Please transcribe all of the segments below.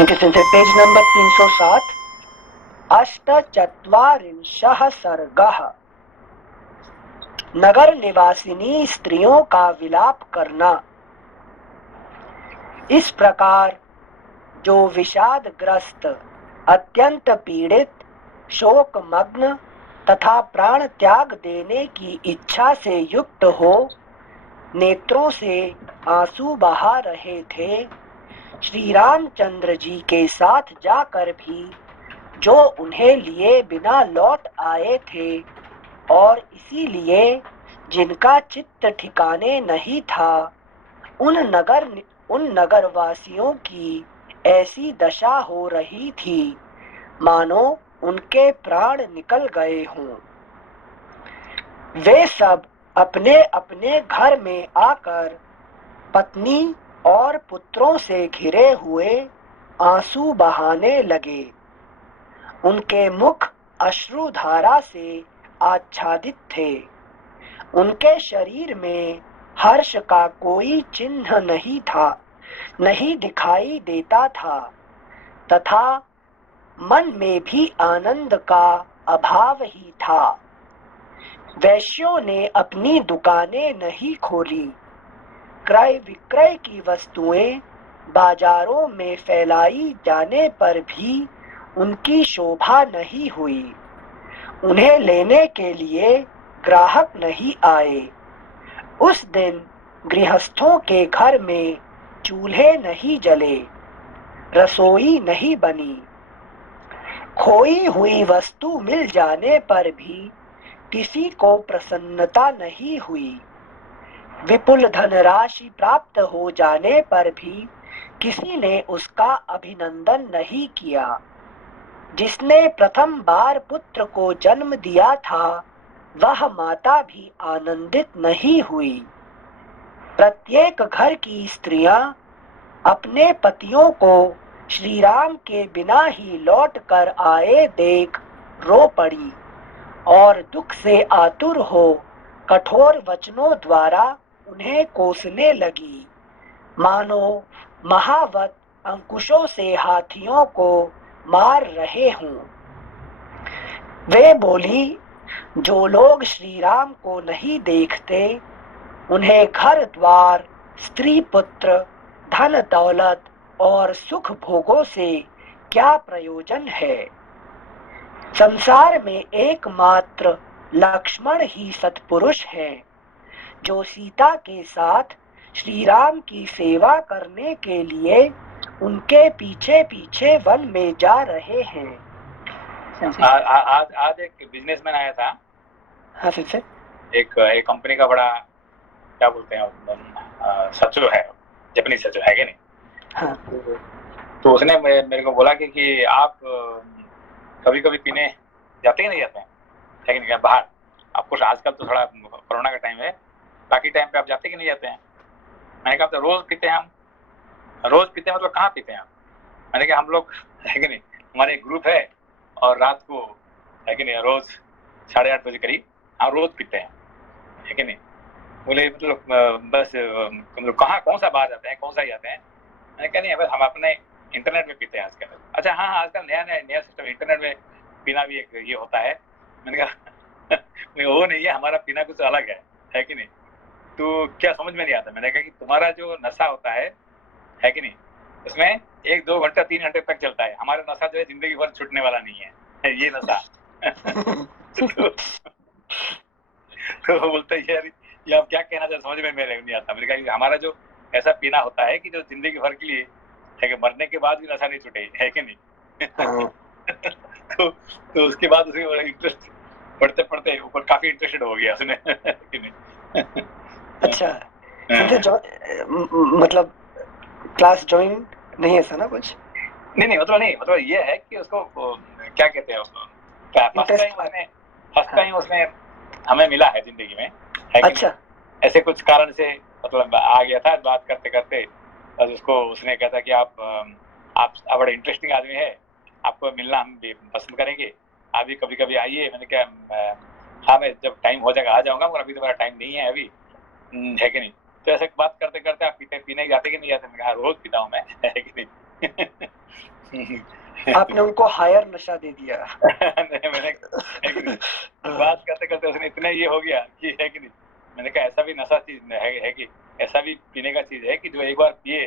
Page number 307 अष्टचत्वारिंशः सर्गः। नगर निवासिनी स्त्रियों का विलाप करना। इस प्रकार जो विषादग्रस्त, अत्यंत पीड़ित, शोकमग्न तथा प्राण त्याग देने की इच्छा से युक्त हो, नेत्रों से आंसू बहा रहे थे, श्री रामचंद्र जी के साथ जाकर भी जो उन्हें लिए बिना लौट आए थे और इसीलिए जिनका चित्त ठिकाने नहीं था, उन नगरवासियों की ऐसी दशा हो रही थी मानो उनके प्राण निकल गए हों। वे सब अपने अपने घर में आकर पत्नी और पुत्रों से घिरे हुए आंसू बहाने लगे। उनके मुख अश्रुधारा से आच्छादित थे। उनके शरीर में हर्ष का कोई चिन्ह नहीं था, नहीं दिखाई देता था, तथा मन में भी आनंद का अभाव ही था। वैश्यों ने अपनी दुकानें नहीं खोली। क्रय विक्रय की वस्तुएं बाजारों में फैलाई जाने पर भी उनकी शोभा नहीं हुई। उन्हें लेने के लिए ग्राहक नहीं आए। उस दिन गृहस्थों के घर में चूल्हे नहीं जले, रसोई नहीं बनी। खोई हुई वस्तु मिल जाने पर भी किसी को प्रसन्नता नहीं हुई। विपुल धनराशि प्राप्त हो जाने पर भी किसी ने उसका अभिनंदन नहीं किया। जिसने प्रथम बार पुत्र को जन्म दिया था, वह माता भी आनंदित नहीं हुई। प्रत्येक घर की स्त्रियां अपने पतियों को श्री राम के बिना ही लौट कर आए देख रो पड़ी और दुख से आतुर हो कठोर वचनों द्वारा उन्हें कोसने लगी, मानो महावत अंकुशों से हाथियों को मार रहे हों। वे बोली, जो लोग श्री राम को नहीं देखते, उन्हें घर द्वार, स्त्री पुत्र, धन दौलत और सुख भोगों से क्या प्रयोजन है। संसार में एकमात्र लक्ष्मण ही सत्पुरुष है, जो सीता के साथ श्री राम की सेवा करने के लिए उनके पीछे पीछे वन में जा रहे हैं। आज एक बिजनेसमैन आया था। हाँ सर। एक कंपनी का बड़ा, क्या बोलते हैं, सचो है, जापानीज सचो है कि नहीं। हाँ। तो उसने मेरे को बोला कि आप कभी कभी पीने जाते ही नहीं जाते हैं, है कि नहीं, बाहर। आपको आजकल तो थोड़ा कोरोना का टाइम है, बाकी टाइम पे आप जाते कि नहीं जाते हैं। मैंने कहा तो रोज पीते हैं हम। रोज पीते हैं मतलब कहाँ पीते हैं हम। मैंने कहा हम लोग, है कि नहीं, हमारे एक ग्रुप है और रात को, है कि नहीं, रोज 8:30 बजे करीब हम रोज पीते हैं, है कि नहीं। बोले मतलब बस मतलब कहाँ, कौन सा बाहर जाते हैं, कौन सा ही जाते हैं। मैंने कहा नहीं, बस हम अपने इंटरनेट में पीते हैं आजकल। अच्छा हाँ, आजकल नया सिस्टम इंटरनेट में पीना भी एक ये होता है। मैंने कहा वो नहीं है, हमारा पीना कुछ अलग है कि नहीं। तो क्या समझ में नहीं आता। मैंने कहा कि तुम्हारा जो नशा होता है कि नहीं, उसमें 1, 2 घंटा 3 घंटे तक चलता है। हमारा नशा जो है जिंदगी भर छूटने वाला नहीं है, ये नशा। तो बोलते हैं यार ये आप क्या कहना चाहते, समझ में मेरे नहीं आता। मैंने कहा कि हमारा जो ऐसा पीना होता है कि जो जिंदगी भर के लिए है, कि मरने के बाद भी नशा नहीं छूटे, है कि नहीं। तो उसके बाद उसे इंटरेस्ट पढ़ते पढ़ते ऊपर काफी इंटरेस्टेड हो गया उसने, कि नहीं। अच्छा, मतलब क्लास ज्वाइन नहीं है ऐसा ना कुछ। नहीं मतलब ये है कि उसको क्या कहते हैं, उसको फर्स्ट टाइम उसने हमें मिला है जिंदगी में, है कि अच्छा। नहीं। ऐसे कुछ कारण से मतलब आ गया था, बात करते करते और उसको उसने कहा था कि आप बड़े इंटरेस्टिंग आदमी है, आपको मिलना हम भी पसंद करेंगे, आप भी कभी कभी आइए। मैंने कहा हाँ, मैं जब टाइम हो जाएगा आ जाऊंगा, मगर अभी तो मेरा टाइम नहीं है अभी, है कि नहीं। तो ऐसे बात करते करते आप पीने जाते कि नहीं जाते। मैंने कहा रोज पीता हूँ मैं, है कि नहीं। आपने उनको हायर नशा दे दिया। नहीं, मैंने बात करते करते उसने इतना ये हो गया कि है कि नहीं, मैंने कहा ऐसा भी नशा चीज है कि ऐसा भी पीने का चीज है कि जो एक बार पिए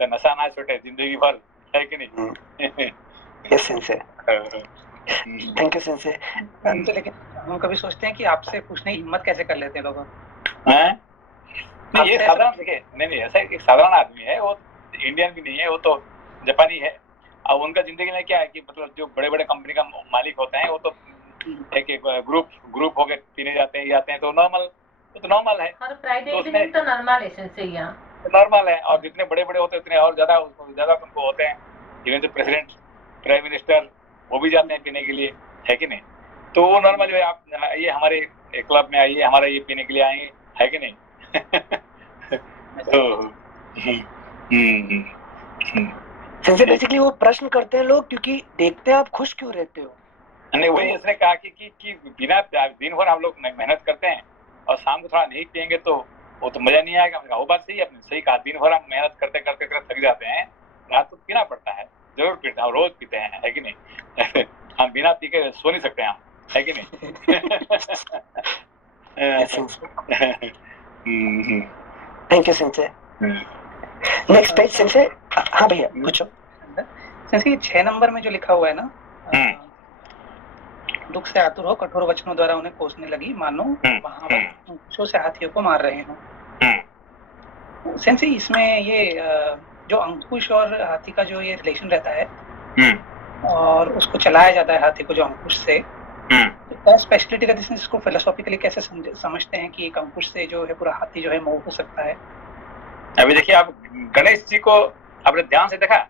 तो नशा ना छूटे जिंदगी भर, है कि नहीं। Yes sensei, thank you sensei. तो लेकिन हम कभी सोचते हैं कि आपसे पूछने की हिम्मत कैसे कर लेते हैं लोग? नहीं, ये साधारण, देखिए नहीं ऐसा एक साधारण आदमी है, वो इंडियन भी नहीं है, वो तो जापानी है। अब उनका जिंदगी में क्या है कि मतलब जो बड़े बड़े कंपनी का मालिक होते हैं वो तो एक ग्रुप होकर पीने जाते हैं तो नॉर्मल है, हर फ्राइडे इवनिंग तो नॉर्मल है से यहाँ नॉर्मल है। और जितने बड़े बड़े होते हैं उतने और ज्यादा उनको होते हैं। इवन तो प्रेसिडेंट, प्राइम मिनिस्टर वो भी जाते हैं पीने के लिए, है कि नहीं। तो वो नॉर्मल जो है, आप आइए हमारे क्लब में आइए, हमारा ये पीने के लिए आएंगे, है कि नहीं। सेंसे बेसिकली वो प्रश्न करते हैं लोग क्योंकि देखते हैं आप खुश क्यों रहते हो। नहीं, वही इसने कहा कि बिना दिन भर हम लोग मेहनत करते हैं और शाम को थोड़ा नहीं पियेंगे तो वो तो मजा नहीं आएगा। वो बात सही है, आपने सही कहा, दिन भर हम मेहनत करते करते थक जाते हैं, रात को पीना पड़ता है, जरूर पीते हैं, रोज पीते हैं, है कि नहीं। हम बिना पी के सो नहीं सकते हम, है कि नहीं। Thank you sensei. Next page sensei. हाँ भैया पूछो। सेंसे 6 नंबर में जो लिखा हुआ है ना, दुख से आतुर हो, कठोर वचनों द्वारा उन्हें कोसने लगी, मानो वहां अंकुशों से हाथियों को मार रहे हो। सेंसे इसमें ये जो अंकुश और हाथी का जो ये रिलेशन रहता है और उसको चलाया जाता है हाथी को जो अंकुश से, तो क्या स्पेशलिटी का इसको फिलोसॉफिकली कैसे समझते हैं कि एक अंकुश से जो है पूरा हाथी जो है मूव हो सकता है? अभी देखिए, आप गणेश जी को आपने ध्यान से देखा?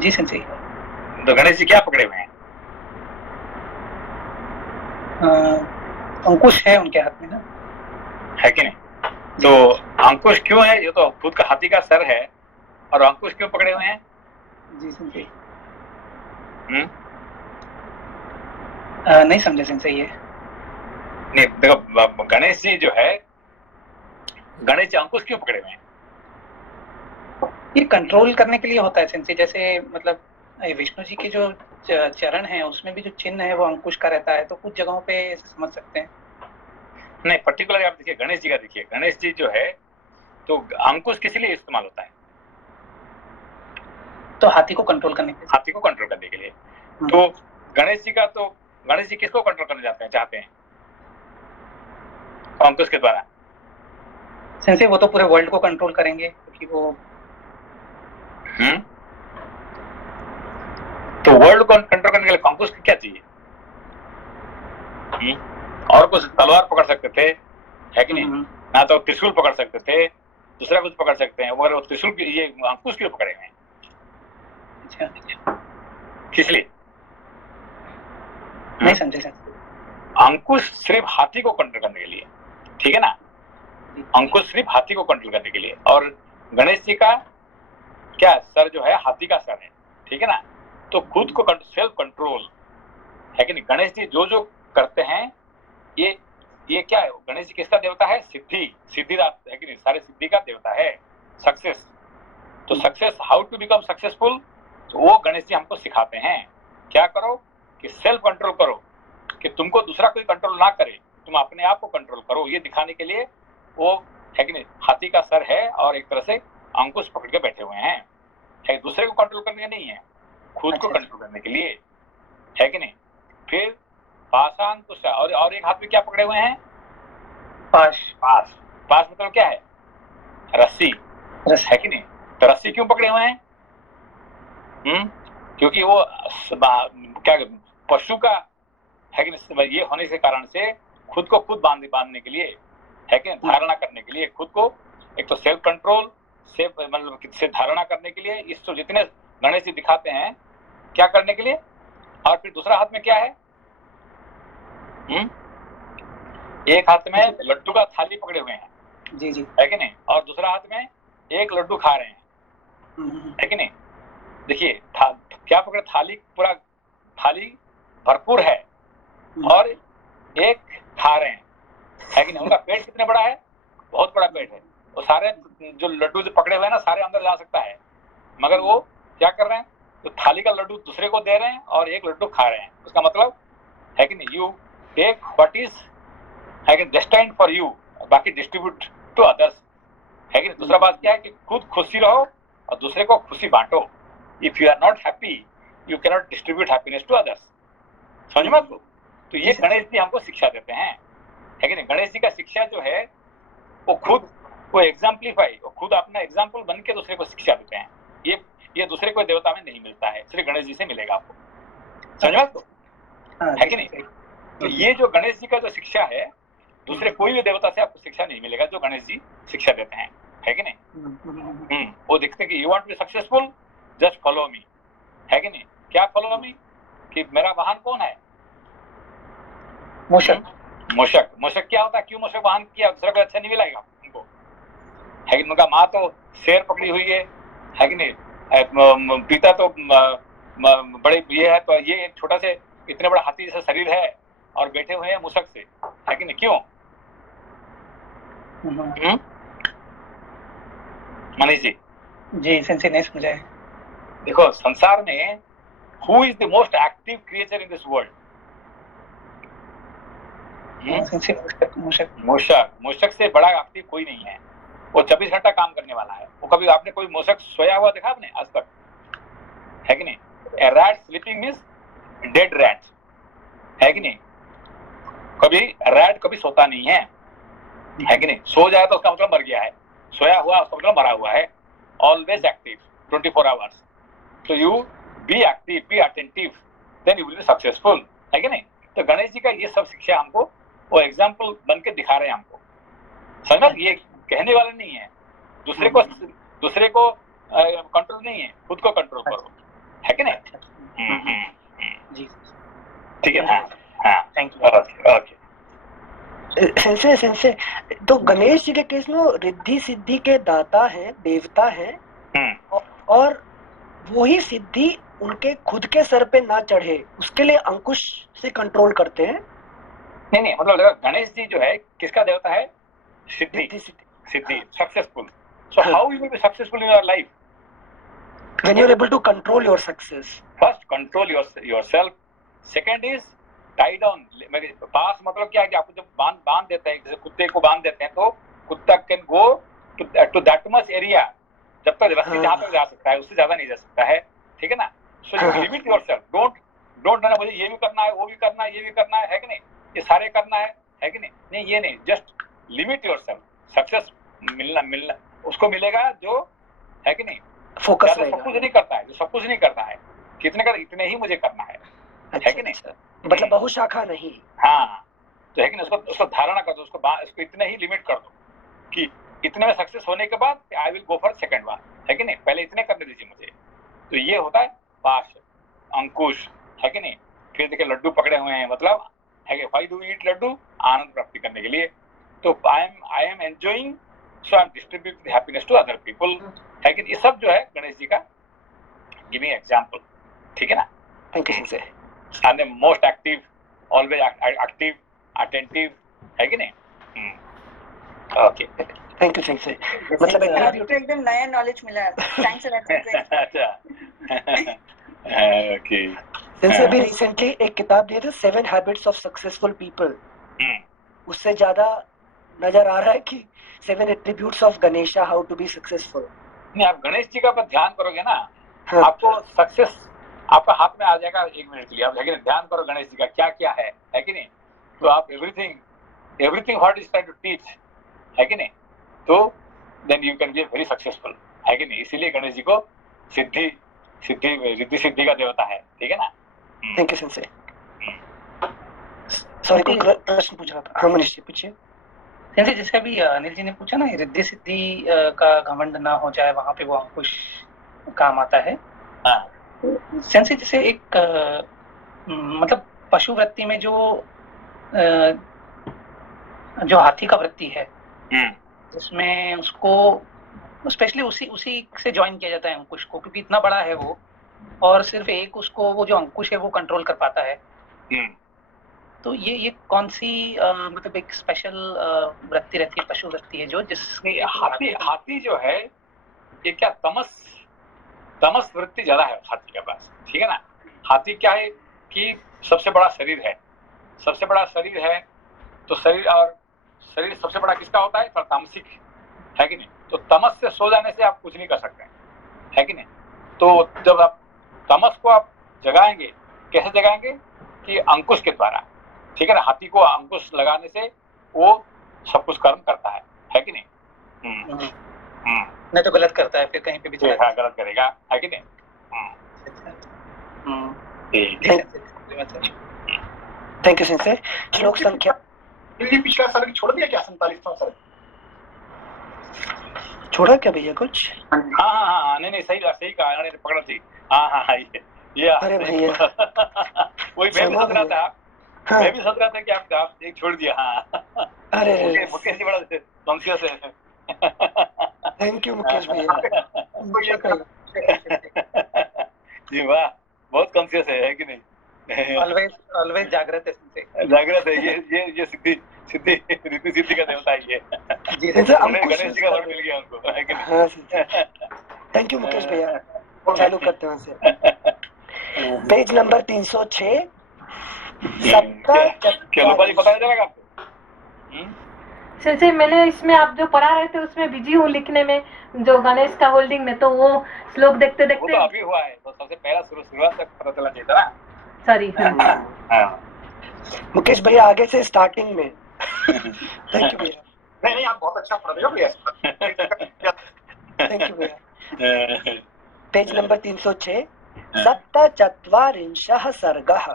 जी सेंसे। तो गणेश जी क्या पकड़े हुए हैं? अंकुश है उनके हाथ में ना, है कि नहीं। तो अंकुश क्यों है? ये तो खुद का हाथी का सर है, और अंकुश क्यों पकड़े हुए हैं? जी सेंसे। नहीं समझे सेंसे ये। नहीं देखो, गणेश जी जो है, गणेश जी अंकुश क्यों पकड़े हुए हैं? ये कंट्रोल करने के लिए होता है सेंसे। जैसे मतलब विष्णु जी के जो चरण है उसमें भी जो चिन्ह है वो अंकुश का रहता है, तो कुछ जगहों पे ऐसे समझ सकते हैं। नहीं, पर्टिकुलर आप देखिए गणेश जी का, देखिए गणेश जी जो है तो अंकुश किस लिए इस्तेमाल होता है? तो हाथी को कंट्रोल करने के लिए। हाथी को कंट्रोल करने के लिए। तो गणेश जी का, तो गणेश जी किसको कंट्रोल करना चाहते हैं अंकुश के द्वारा? सेंसे वो तो पूरे वर्ल्ड को कंट्रोल करेंगे क्योंकि वो तो वर्ल्ड को कंट्रोल करने के लिए अंकुश की क्या चाहिए? और कुछ तलवार पकड़ सकते थे, है कि नहीं, ना तो त्रिशूल पकड़ सकते थे, दूसरा कुछ पकड़ सकते हैं, मगर वो त्रिशूल की, ये अंकुश क्यों पकड़े हुए हैं? किस लिए? नहीं समझे सर। अंकुश सिर्फ हाथी को कंट्रोल करने के लिए, ठीक है ना। अंकुश सिर्फ हाथी को कंट्रोल करने के लिए, और गणेश जी का क्या सर जो है हाथी का सर है, ठीक है ना। तो खुद को सेल्फ कंट्रोल, है कि नहीं। गणेश जी जो जो करते हैं, ये क्या है? गणेश जी किसका देवता है? सिद्धिदाता, है कि नहीं, सारे सिद्धि का देवता है, सक्सेस। तो success, how to become successful, तो वो गणेश जी हमको सिखाते हैं। क्या करो कि सेल्फ कंट्रोल करो, कि तुमको दूसरा कोई कंट्रोल ना करे, तुम अपने आप को कंट्रोल करो, ये दिखाने के लिए वो, है कि नहीं, हाथी का सर है और एक तरह से अंकुश पकड़ के बैठे हुए हैं, है दूसरे को कंट्रोल करने के नहीं है, खुद को कंट्रोल करने के लिए, है कि नहीं। फिर पाशांकुश, और एक हाथ में क्या पकड़े हुए हैं? पाश मतलब क्या है? रस्सी, है कि नहीं। तो रस्सी क्यों पकड़े हुए हैं? क्योंकि वो क्या पशु का, है कि नहीं, ये होने के कारण से खुद को खुद बांधने के लिए, है कि धारणा करने के लिए, खुद को एक तो सेल्फ कंट्रोल से मतलब से धारणा करने के लिए, इस तो जितने गणेश जी दिखाते हैं क्या करने के लिए। और फिर दूसरा हाथ में क्या है? एक हाथ में लड्डू का थाली पकड़े हुए हैं, जी जी, है कि नहीं, और दूसरा हाथ में एक लड्डू खा रहे हैं, है कि नहीं। देखिए क्या पकड़े? थाली, पूरा थाली भरपूर है और एक खा रहे हैं, है कि नहीं। उनका पेट कितना बड़ा है? बहुत बड़ा पेट है। वो सारे जो लड्डू जो पकड़े हुए हैं ना सारे अंदर जा सकता है, मगर वो क्या कर रहे हैं, तो थाली का लड्डू दूसरे को दे रहे हैं और एक लड्डू खा रहे हैं। उसका मतलब है कि नहीं, यू टेक व्हाट इज है कि डेस्टाइन्ड फॉर यू, बाकी डिस्ट्रीब्यूट टू अदर्स, है कि नहीं। दूसरा बात क्या है कि खुद खुशी रहो और दूसरे को खुशी बांटो। If you are not happy you can not distribute happiness to others. समझ में आपको? तो ये गणेश जी हमको शिक्षा देते हैं, है कि नहीं। गणेश जी का शिक्षा जो है वो खुद वो एग्जाम्पलीफाई, वो खुद अपना एग्जाम्पल बन के दूसरे को शिक्षा देते हैं। ये दूसरे कोई देवता में नहीं मिलता है, सिर्फ गणेश जी से मिलेगा आपको। समझ में आपको? है कि नहीं? तो ये जो गणेश जी का जो शिक्षा है, दूसरे कोई भी देवता से आपको शिक्षा नहीं मिलेगा जो गणेश जी शिक्षा देते हैं, है कि नहीं। वो देखते हैं कि you want to be successful, just follow me, है कि नहीं। क्या फॉलो मी? कि मेरा वाहन कौन है? मूषक। मूषक। मूषक क्या होता है? क्यों मूषक वाहन किया? दूसरा को अच्छा नहीं मिलेगा उनको, है कि उनका माँ तो शेर पकड़ी हुई है कि नहीं। पिता तो बड़े ये है, तो ये एक छोटा से इतने बड़ा हाथी जैसा शरीर है और बैठे हुए हैं मूषक से, है कि नहीं। क्यों? मनीष जी सेंसे नहीं समझा है। देखो संसार में who is the most active creature in this world? मूषक। मूषक से बड़ा एक्टिव कोई नहीं है। वो 24 घंटा काम करने वाला है। वो कभी आपने कोई मूषक सोया हुआ देखा आपने आज तक? है कि नहीं। A rat sleeping means dead rat, है कि नहीं। कभी रैट कभी सोता नहीं है कि नहीं। सो जाए तो उसका मतलब मर गया है, सोया हुआ उसका मतलब मरा हुआ है। Always active 24 hours. तो you be active, be attentive, then you will be successful, है कि नहीं। तो गणेश जी का ये सब शिक्षा हमको वो एग्जाम्पल बन के दिखा रहे हैं हमको। समझ? ये कहने वाला नहीं है, दूसरे को कंट्रोल नहीं है, खुद को कंट्रोल करो, है कि नहीं। जी ठीक है। हाँ थैंक यू। ओके। सेंसे तो गणेश जी के केस में रिद्धि सिद्धि के दाता हैं, देवता हैं, और वही सिद्धि उनके खुद के सर पे ना चढ़े उसके लिए अंकुश से कंट्रोल करते हैं। नहीं मतलब गणेश जी जो है किसका देवता है? सिद्धि। सिद्धि, successful. So how you will be successful in your life? When you are able to control your success. First control yourself. Second is tie down. पास मतलब क्या है कि आपको जब बांध देते हैं, जैसे कुत्ते को बांध देते हैं तो कुत्ता can go to that much area, जब तक रस्सी जहाँ तक जा सकता है उससे ज्यादा नहीं जा सकता है, ठीक है ना। So you limit yourself, don't ना मुझे ये भी करना है, वो भी करना है, ये भी करना है कि नहीं, ये सारे करना है कि नहीं, ये नहीं, जस्ट लिमिट योरसेल्फ। सक्सेस मिलना उसको मिलेगा जो है कि नहीं फोकस सब कुछ नहीं करता है, जो सब कुछ नहीं करता है, कितने कर इतने ही मुझे करना है, है कि नहीं। मतलब बहुशाखा नहीं। हाँ, तो है कि नहीं, उसको धारणा कर दो, उसको इतने ही लिमिट कर दो कि इतने में सक्सेस होने के बाद I will go for second one, है कि नहीं, पहले इतने करने दीजिए मुझे। तो ये होता है पाश, अंकुश, है कि नहीं। फिर देखिए लड्डू पकड़े हुए हैं, मतलब है कि व्हाई डू ईट लड्डू? आनंद प्राप्ति करने के लिए। तो I am enjoying, so I am distributing happiness to other people, है कि ये सब जो है गणेश जी का गिविंग एग्जाम्पल, ठीक है ना। Thank you sir. And the most active, always active, attentive, है कि नहीं। Okay, thank you sir. मतलब एकदम नया नॉलेज मिला है। Thanks a lot. अच्छा, ओके। जैसे अभी रिसेंटली एक किताब दिए थे 7 हैबिट्स ऑफ सक्सेसफुल पीपल, उससे ज्यादा नजर आ रहा है कि 7 attributes of Ganesha, how to be successful. नहीं, आप गणेश जी का पर ध्यान करोगे ना, हाँ, आपको सक्सेस आपका हाथ में आ जाएगा 1 मिनट के लिए। आप लेकिन ध्यान करो गणेश जी का क्या क्या है कि नहीं। तो आप everything what is trying to teach, है कि नहीं, तो then you can be very successful, है कि नहीं। इसीलिए गणेश जी को रिद्धि सिद्धि का देवता है, ठीक है ना। Thank you sir. सॉरी, कोई प्रश्न पूछ रहा था? हाँ मनीष जी पूछिए। जैसे अभी अनिल जी ने पूछा ना, रिद्धि सिद्धि का घमंड ना हो जाए, वहां पे वो अंकुश काम आता है। हाँ। सेंसे जैसे एक मतलब पशु वृत्ति में जो हाथी का वृत्ति है, जिसमें उसको स्पेशली उसी से ज्वाइन किया जाता है अंकुश को, क्योंकि इतना बड़ा है वो, और सिर्फ एक उसको वो जो अंकुश है वो कंट्रोल कर पाता है। तो ये कौन सी मतलब एक स्पेशल वृत्ति रहती है, पशु वृत्ति है जो जिसमें हाथी जो है ये क्या तमस वृत्ति ज्यादा है हाथी के पास, ठीक है ना। हाथी क्या है कि सबसे बड़ा शरीर है, तो शरीर सबसे बड़ा किसका होता है, तामसिक है कि नहीं। तो तमस से सो जाने से आप कुछ नहीं कर सकते, है कि नहीं। तो जब आप तमस को आप जगाएंगे, कैसे जगाएंगे कि अंकुश के द्वारा, ठीक है ना। हाथी को अंकुश लगाने से वो सब कुछ कर्म करता है कि नहीं। नहीं तो गलत करता है, फिर कहीं पे भी हाँ, गलत करेगा, है कि नहीं। Thank you sensei. श्लोक संख्या ये पिछला सर्ग छोड़ दिया क्या, 47वां सर्ग छोड़ा क्या भैया कुछ? हाँ, नहीं सही कहा, पकड़ा थी। हाँ ये अरे भैया वही मैं भी सोच रहा था, हाँ। मैं भी सोच रहा था कि आप एक छोड़ दिया। हाँ अरे मुकेश जी बड़ा कॉन्शियस है। थैंक यू मुकेश भैया। जी वाह, बहुत कॉन्शियस है कि नहीं। ऑलवेज जागृत है ये सिद्धि रिद्धि का देवता है ये। गणेश जी का वर्ण मिल गया उनको, है कि नहीं। हाँ थैंक यू मुकेश भैया। चालू करते हैं से पेज नंबर 306। क्या लोपा जी पता चलेगा आपको? सर मैंने इसमें आप जो पढ़ा रहे थे उसमें बिजी हूँ लिखने में, जो गणेश का होल्डिंग में, तो वो श्लोक देखते वो तो अभी हुआ है, तो सबसे पहला शुरुआत तक पता चला चाहिए था ना। सॉरी। मुकेश भैया आगे से स्टार्टिंग में। थैंक यू भैया। नहीं आप बहुत अच्छा पढ़ रहे हो भैया। थैंक यू भैया। Page number 306। 47 सर्गः।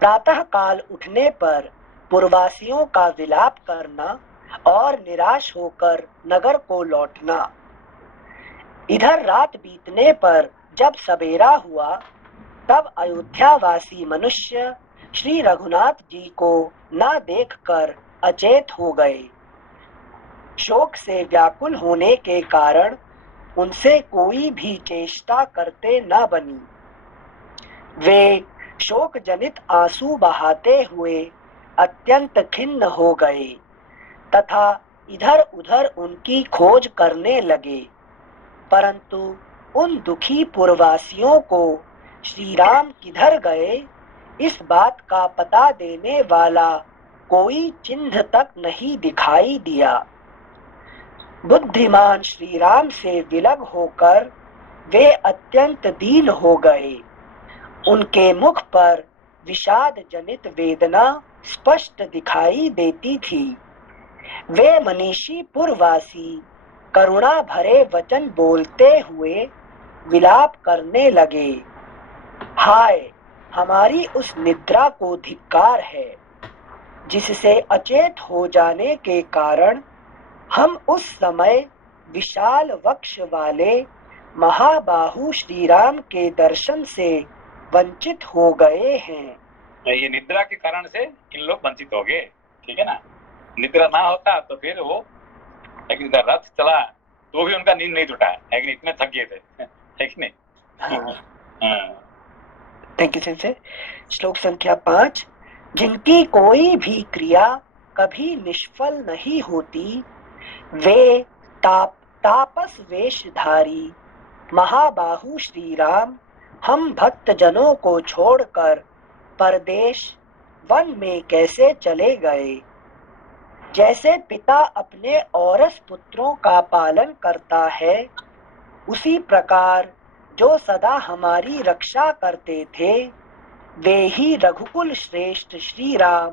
प्रातः काल उठने पर पूर्ववासियों का विलाप करना और निराश होकर नगर को लौटना। इधर रात बीतने पर जब सवेरा हुआ तब अयोध्यावासी मनुष्य श्री रघुनाथ जी को न देखकर अचेत हो गए। शोक से व्याकुल होने के कारण उनसे कोई भी चेष्टा करते न बनी। वे शोक जनित आंसू बहाते हुए अत्यंत खिन्न हो गए तथा इधर उधर उनकी खोज करने लगे, परंतु उन दुखी पुरवासियों को श्री राम किधर गए इस बात का पता देने वाला कोई चिन्ह तक नहीं दिखाई दिया। बुद्धिमान श्री राम से विलग होकर वे अत्यंत दीन हो गए। उनके मुख पर विषाद जनित वेदना स्पष्ट दिखाई देती थी। वे मनीषी पुरवासी करुणा भरे वचन बोलते हुए विलाप करने लगे। हाय, हमारी उस निद्रा को धिक्कार है जिससे अचेत हो जाने के कारण हम उस समय विशाल वक्ष वाले महाबाहु श्री राम के दर्शन से वंचित हो गए हैं। ये निद्रा के कारण से इन लोग वंचित हो गए, ठीक है ना। निद्रा ना होता तो फिर वो रथ चला तो भी उनका नींद नहीं टूटा है कि इतने थक गए थे, है कि नहीं। Thank you sensei. श्लोक संख्या 5। जिनकी कोई भी क्रिया कभी निष्फल नहीं होती वे तापस वेशधारी महाबाहु श्री राम हम भक्त जनों को छोड़कर परदेश वन में कैसे चले गए। जैसे पिता अपने औरस पुत्रों का पालन करता है उसी प्रकार जो सदा हमारी रक्षा करते थे वे ही रघुकुल श्रेष्ठ श्री राम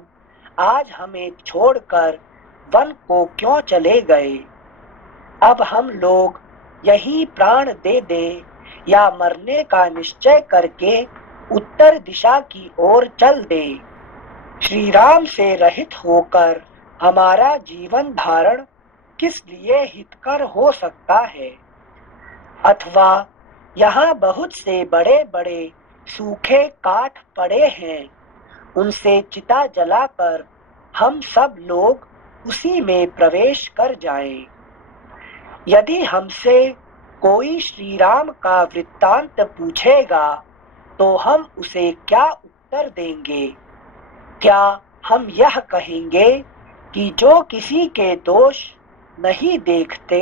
आज हमें छोड़कर वन को क्यों चले गए। अब हम लोग यही प्राण दे दे या मरने का निश्चय करके उत्तर दिशा की ओर चल दे। श्री राम से रहित होकर हमारा जीवन धारण किस लिए हितकर हो सकता है। अथवा यहाँ बहुत से बड़े बड़े सूखे काठ पड़े हैं, उनसे चिता जलाकर हम सब लोग उसी में प्रवेश कर जाएं। यदि हमसे कोई श्री राम का वृत्तांत पूछेगा तो हम उसे क्या उत्तर देंगे। क्या हम यह कहेंगे कि जो किसी के दोष नहीं देखते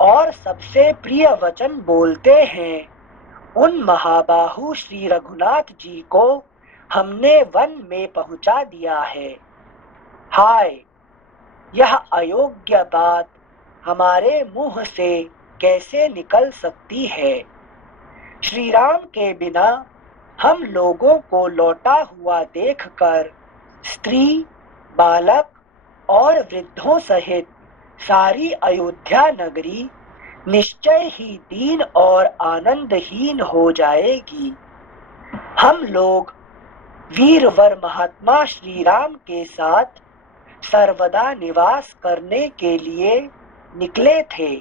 और सबसे प्रिय वचन बोलते हैं, उन महाबाहु श्री रघुनाथ जी को हमने वन में पहुंचा दिया है। हाय, यह अयोग्य बात हमारे मुंह से कैसे निकल सकती है। श्री राम के बिना हम लोगों को लौटा हुआ देखकर स्त्री, बालक और वृद्धों सहित सारी अयोध्या नगरी निश्चय ही दीन और आनंदहीन हो जाएगी। हम लोग वीरवर महात्मा श्री राम के साथ सर्वदा निवास करने के लिए निकले थे।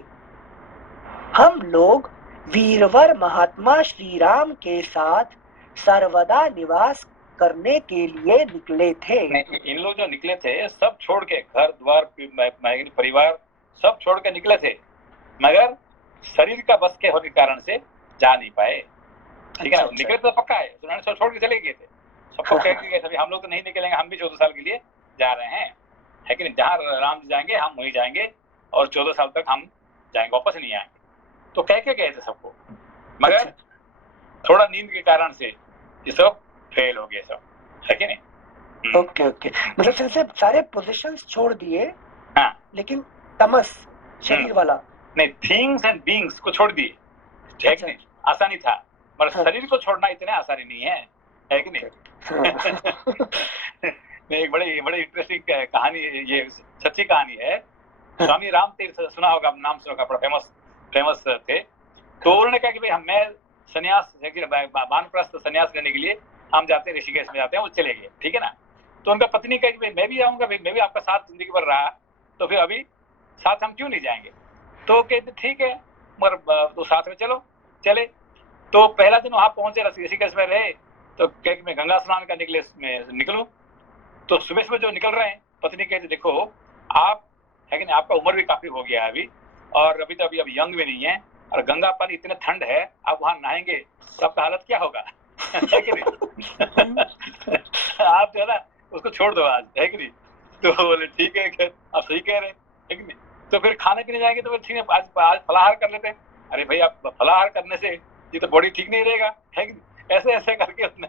हम लोग वीरवर महात्मा श्री राम के साथ सर्वदा निवास करने के लिए निकले थे। इन लोग जो निकले थे सब छोड़ के, घर द्वार परिवार सब छोड़ के निकले थे, मगर शरीर का बस के होने के कारण से जा नहीं पाए। ठीक है, निकले तो पक्का है, उन्होंने सब छोड़ के चले गए थे, सबको कह के गए थे हम लोग तो नहीं निकलेंगे, हम भी 14 साल के लिए जा रहे हैं, है कि नहीं। जहाँ राम जी जाएंगे हम वहीं जाएंगे और 14 साल तक हम जाएंगे, वापस नहीं आएंगे। तो कह के गए थे सबको, मगर थोड़ा नींद के कारण से ये सब फेल हो गए सब, है कि नहीं। ओके मतलब जैसे सारे पोजीशंस छोड़ दिए, हाँ, लेकिन तमस शरीर वाला नहीं, थिंग्स एंड बीइंग्स को छोड़ दिए, है कि नहीं। आसानी था, पर शरीर को छोड़ना इतना आसानी नहीं है कि नहीं। एक बड़ी इंटरेस्टिंग कहानी, ये सच्ची कहानी है। स्वामी राम तीर्थ सुना होगा, नाम सुना होगा, बड़ा फेमस थे। तो उन्होंने कहा कि भाई मैं संन्यास, वानप्रस्थ संन्यास लेने के लिए हम जाते हैं, ऋषिकेश में जाते हैं, वो चले गए, ठीक है ना। तो उनका पत्नी कही कि मैं भी आऊंगा, मैं भी आपका साथ जिंदगी भर रहा, तो फिर अभी साथ हम क्यों नहीं जाएंगे। तो कहते ठीक है, मगर तो साथ में चले। तो पहला दिन वहां पहुंचे, ऋषिकेश में रहे, तो कह कि मैं गंगा स्नान करने के लिए निकलूं। तो सुबह जो निकल रहे हैं, पत्नी कहती देखो आप, है कि नहीं, आपका उम्र भी काफी हो गया है अभी, और अभी तो अभी यंग भी नहीं है, और गंगा पानी इतना ठंड है, आप वहां नहाएंगे तो आपका हालत क्या होगा। है कि नहीं। आप जो है ना उसको छोड़ दो आज, है कि नहीं। तो बोले ठीक है, आप सही कह रहे हैं, है कि नहीं। तो फिर खाने पीने जाएंगे, तो बोले ठीक है आज फलाहार कर लेते हैं। अरे भाई आप फलाहार करने से ये तो बॉडी ठीक नहीं रहेगा, है कि नहीं। ऐसे करके उसने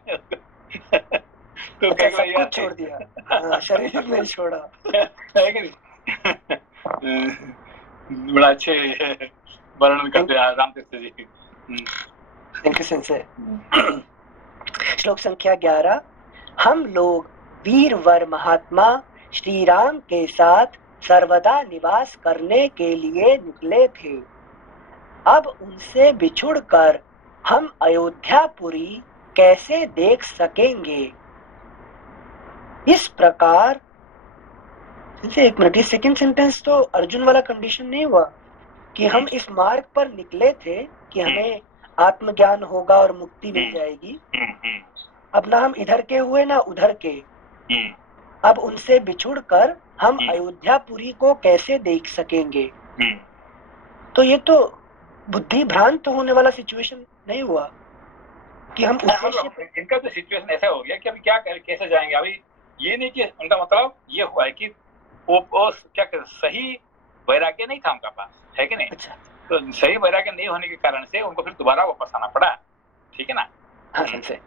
तो सब कुछ छोड़ दिया, शरीर नहीं छोड़ा, है कि नहीं। बड़ा अच्छे वर्णन करते हैं Ramtirth ji. Thank you sensei. श्लोक संख्या 11। हम लोग वीरवर महात्मा श्री राम के साथ सर्वदा निवास करने के लिए निकले थे। अब उनसे बिछुड़कर हम अयोध्यापुरी कैसे देख सकेंगे। इस प्रकार, एक मिनट, ये सेकंड सेंटेंस तो अर्जुन वाला कंडीशन नहीं हुआ कि हम इस मार्ग पर निकले थे कि हमें आत्मज्ञान होगा और मुक्ति मिल जाएगी। अब ना हम इधर के हुए ना उधर के, अब उनसे बिछुड़कर हम अयोध्यापुरी को कैसे देख सकेंगे। तो ये तो बुद्धि भ्रांत होने वाला सिचुएशन नहीं हुआ कि हम इनका तो सिचुएशन ऐसा हो गया कि अभी क्या कैसे जाएंगे। अभी ये नहीं कि उनका मतलब ये हुआ है कि वो क्या सही वैराग्य नहीं था उनका पास, है कि नहीं। अच्छा। तो सही वैराग्य नहीं होने के कारण से उनको फिर दोबारा वापस आना पड़ा, ठीक है ना। हाँ सेंसे,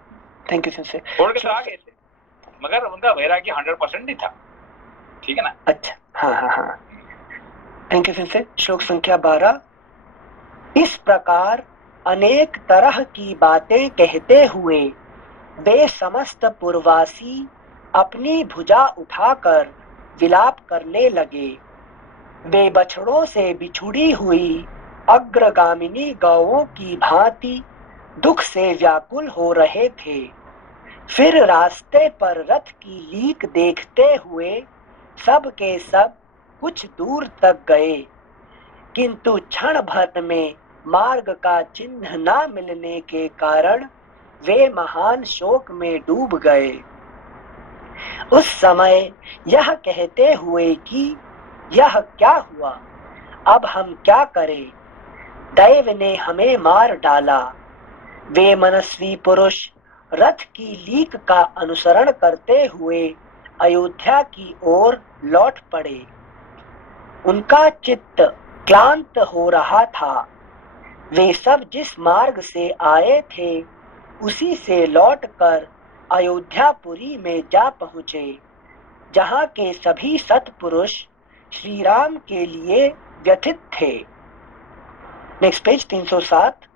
थैंक यू सेंसे। छोड़ के तो आ गए थे, मगर उनका वैराग्य 100% नहीं था, ठीक है ना। अच्छा, हाँ, थैंक यू सेंसे। श्लोक संख्या 12। इस प्रकार अनेक तरह की बातें कहते हुए वे समस्त पुरवासी अपनी भुजा उठाकर विलाप करने लगे। वे बछड़ों से बिछुड़ी हुई अग्रगामिनी गौओं की भांति दुख से व्याकुल हो रहे थे। फिर रास्ते पर रथ की लीक देखते हुए सब के सब कुछ दूर तक गए, किंतु क्षण भर में मार्ग का चिन्ह न मिलने के कारण वे महान शोक में डूब गए। उस समय यह कहते हुए कि यह क्या हुआ, अब हम क्या करें, दैव ने हमें मार डाला। वे मनस्वी पुरुष रथ की लीक का अनुसरण करते हुए अयोध्या की ओर लौट पड़े। उनका चित्त क्लांत हो रहा था। वे सब जिस मार्ग से आए थे उसी से लौटकर अयोध्यापुरी में जा पहुँचे, जहाँ के सभी सत्पुरुष श्री राम के लिए व्यथित थे। Next page 307।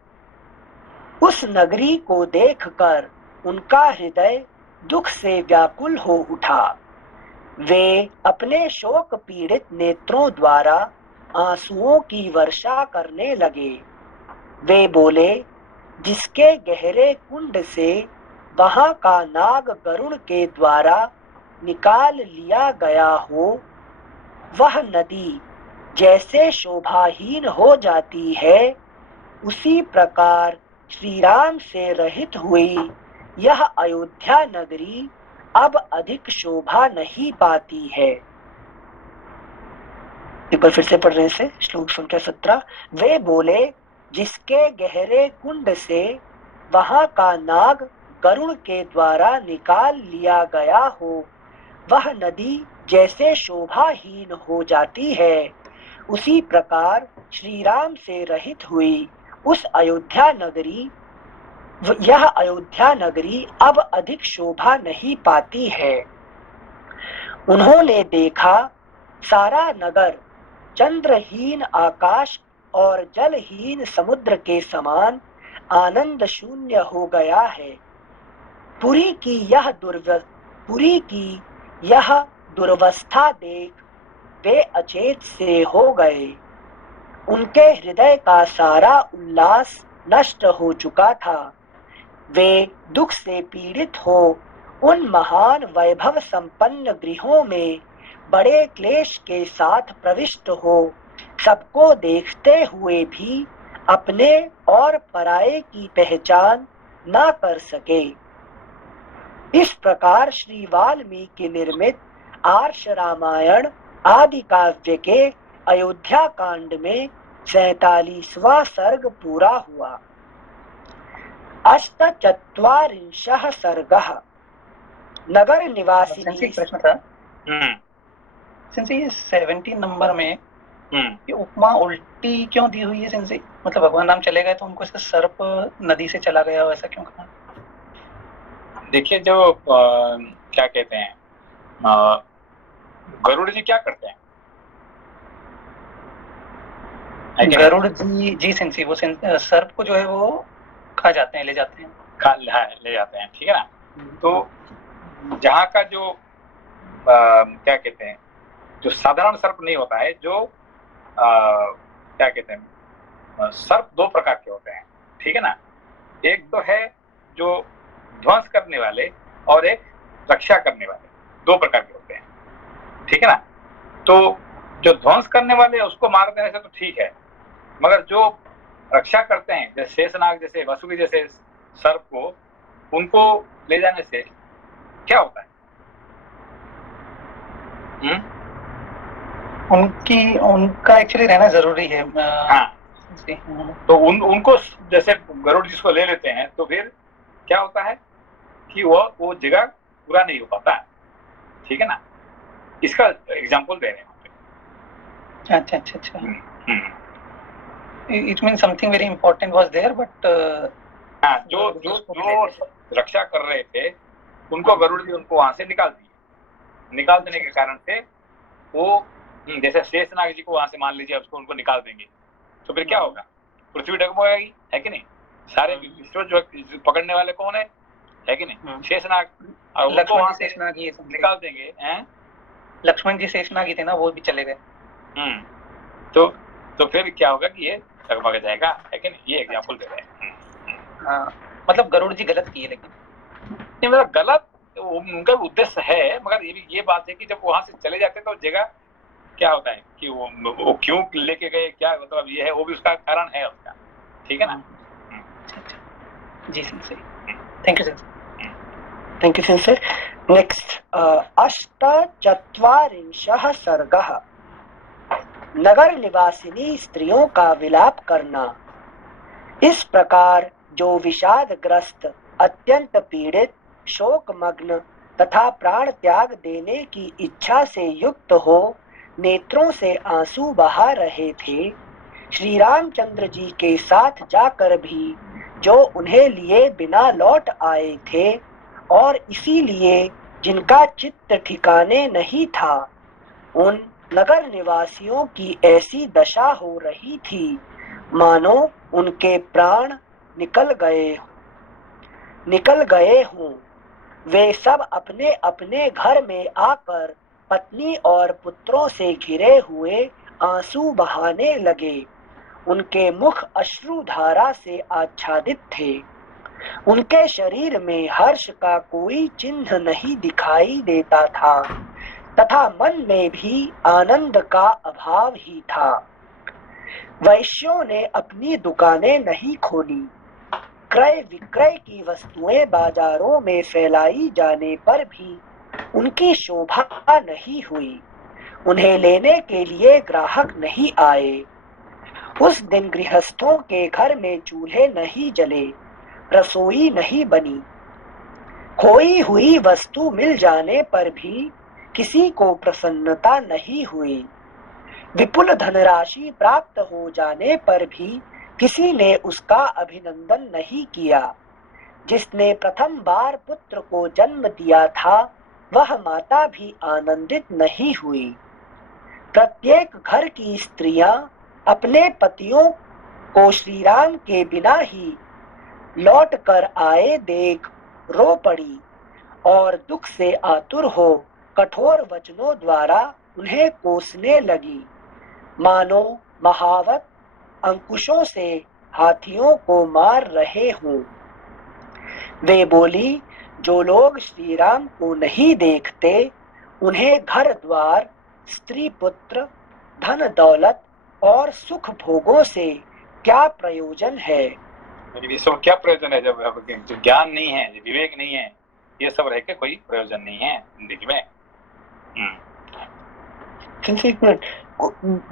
उस नगरी को देखकर उनका हृदय दुख से व्याकुल हो उठा। वे अपने शोक पीड़ित नेत्रों द्वारा आंसुओं की वर्षा करने लगे। वे बोले, जिसके गहरे कुंड से वहां का नाग गरुड़ के द्वारा निकाल लिया गया हो, वह नदी जैसे शोभाहीन हो जाती है, उसी प्रकार श्री राम से रहित हुई यह अयोध्या नगरी अब अधिक शोभा नहीं पाती है। एक बार फिर से पढ़ रहे से श्लोक संख्या 17। वे बोले, जिसके गहरे कुंड से वहां का नाग गरुड़ के द्वारा निकाल लिया गया हो, वह नदी जैसे शोभाहीन हो जाती है, उसी प्रकार श्री राम से रहित हुई यह अयोध्या नगरी अब अधिक शोभा नहीं पाती है। उन्होंने देखा सारा नगर चंद्रहीन आकाश और जलहीन समुद्र के समान आनंद शून्य हो गया है। पुरी की यह दुर्वस्था देख वे अचेत से हो गए। उनके हृदय का सारा उल्लास नष्ट हो चुका था। वे दुख से पीड़ित हो उन महान वैभव संपन्न गृहों में बड़े क्लेश के साथ प्रविष्ट हो सबको देखते हुए भी अपने और पराये की पहचान न कर सके। इस प्रकार श्री वाल्मीकि निर्मित आर्ष रामायण आदि काव्य के अयोध्या कांड में 47वां सर्ग पूरा हुआ। अष्टचत्वारिंशः सर्गः। नगर निवासी प्रश्न था, सिंसे ये 17 नंबर में ये उपमा उल्टी क्यों दी हुई है सिंसे? मतलब भगवान राम चले गए तो उनको इसका सर्प नदी से चला गया हो, ऐसा क्यों कहा? देखिए, जो क्या कहते हैं, गरुड़ जी क्या करते हैं? गरुड़ जी सिंसी वो सर्प को जो है वो खा जाते हैं, ले जाते हैं, ले जाते हैं, ठीक है ना। तो जहाँ का जो क्या कहते हैं, जो साधारण सर्प नहीं होता है, जो क्या कहते हैं, सर्प दो प्रकार के होते हैं, ठीक है ना। एक तो है जो ध्वंस करने वाले और एक रक्षा करने वाले, दो प्रकार के होते हैं, ठीक है ना। तो जो ध्वंस करने वाले उसको मार देने से तो ठीक है, मगर जो रक्षा करते हैं जैसे शेषनाग जैसे वसुकी जैसे सर्प को, उनको ले जाने से क्या होता है? उनका एक्चुअली रहना जरूरी है। हाँ, तो उनको जैसे गरुड़ जिसको ले लेते हैं तो फिर क्या होता है कि वो जगह पूरा नहीं हो पाता, ठीक है ना। इसका एग्जांपल दे रहे हैं। अच्छा। It means something very important was there, but हाँ, जो रक्षा कर रहे थे उनको गरुड़ जी उनको वहां से निकाल देने के कारण से वो जैसे शेषनाग जी को वहां से मान लीजिए उनको निकाल देंगे तो फिर क्या होगा? पृथ्वी डगमगाएगी, है कि नहीं। सारे विश्व जो पकड़ने वाले कौन है कि नहीं? शेषनाग। और उनको वहां से निकाल देंगे हैं। लक्ष्मण जी शेषनाग ही थे ना, वो भी चले गए। तो फिर क्या होगा कि ये डगमग जाएगा, है कि नहीं। ये एग्जांपल दे रहे हैं। हाँ, मतलब गरुड़ जी गलत किए, लेकिन नहीं, मतलब गलत उनका उद्देश्य है, मगर ये बात है कि जब वहां से चले जाते तो जगह क्या होता है कि वो क्यों लेके गए, क्या मतलब ये है, वो भी उसका कारण है उसका, ठीक है ना। जी sir, thank you sir. Thank you sir. Next अष्टचत्वारिंशः सर्गः। नगर निवासिनी स्त्रियों का विलाप करना। इस प्रकार जो विषादग्रस्त, अत्यंत पीड़ित, शोकमग्न तथा प्राण त्याग देने की इच्छा से युक्त हो नेत्रों से आंसू बहा रहे थे, श्री रामचंद्र जी के साथ जाकर भी जो उन्हें लिए बिना लौट आए थे और इसीलिए जिनका चित्त ठिकाने नहीं था, उन नगर निवासियों की ऐसी दशा हो रही थी मानो उनके प्राण निकल गए हों। वे सब अपने अपने घर में आकर पत्नी और पुत्रों से घिरे हुए आंसू बहाने लगे। उनके मुख अश्रुधारा से आच्छादित थे। उनके शरीर में हर्ष का कोई चिन्ह नहीं दिखाई देता था तथा मन में भी आनंद का अभाव ही था। वैश्यों ने अपनी दुकानें नहीं खोली। क्रय विक्रय की वस्तुएं बाजारों में फैलाई जाने पर भी उनकी शोभा नहीं हुई। उन्हें लेने के लिए ग्राहक नहीं आए। उस दिन गृहस्थों के घर में चूल्हे नहीं जले, रसोई नहीं बनी। खोई हुई वस्तु मिल जाने पर भी किसी को प्रसन्नता नहीं हुई। विपुल धनराशि प्राप्त हो जाने पर भी किसी ने उसका अभिनंदन नहीं किया। जिसने प्रथम बार पुत्र को जन्म दिया था वह माता भी आनंदित नहीं हुई। प्रत्येक घर की स्त्रियां अपने पतियों को श्री राम के बिना ही लौट कर आए देख रो पड़ी और दुख से आतुर हो कठोर वचनों द्वारा उन्हें कोसने लगी, मानो महावत अंकुशों से हाथियों को मार रहे हों। वे बोली, जो लोग श्री राम को नहीं देखते उन्हें घर द्वार, स्त्री पुत्र, धन दौलत और सुख भोगों से क्या प्रयोजन है। ये सब क्या प्रयोजन है जब ज्ञान नहीं है, विवेक नहीं है, ये सब रह के कोई प्रयोजन नहीं है जिंदगी में। एक मिनट,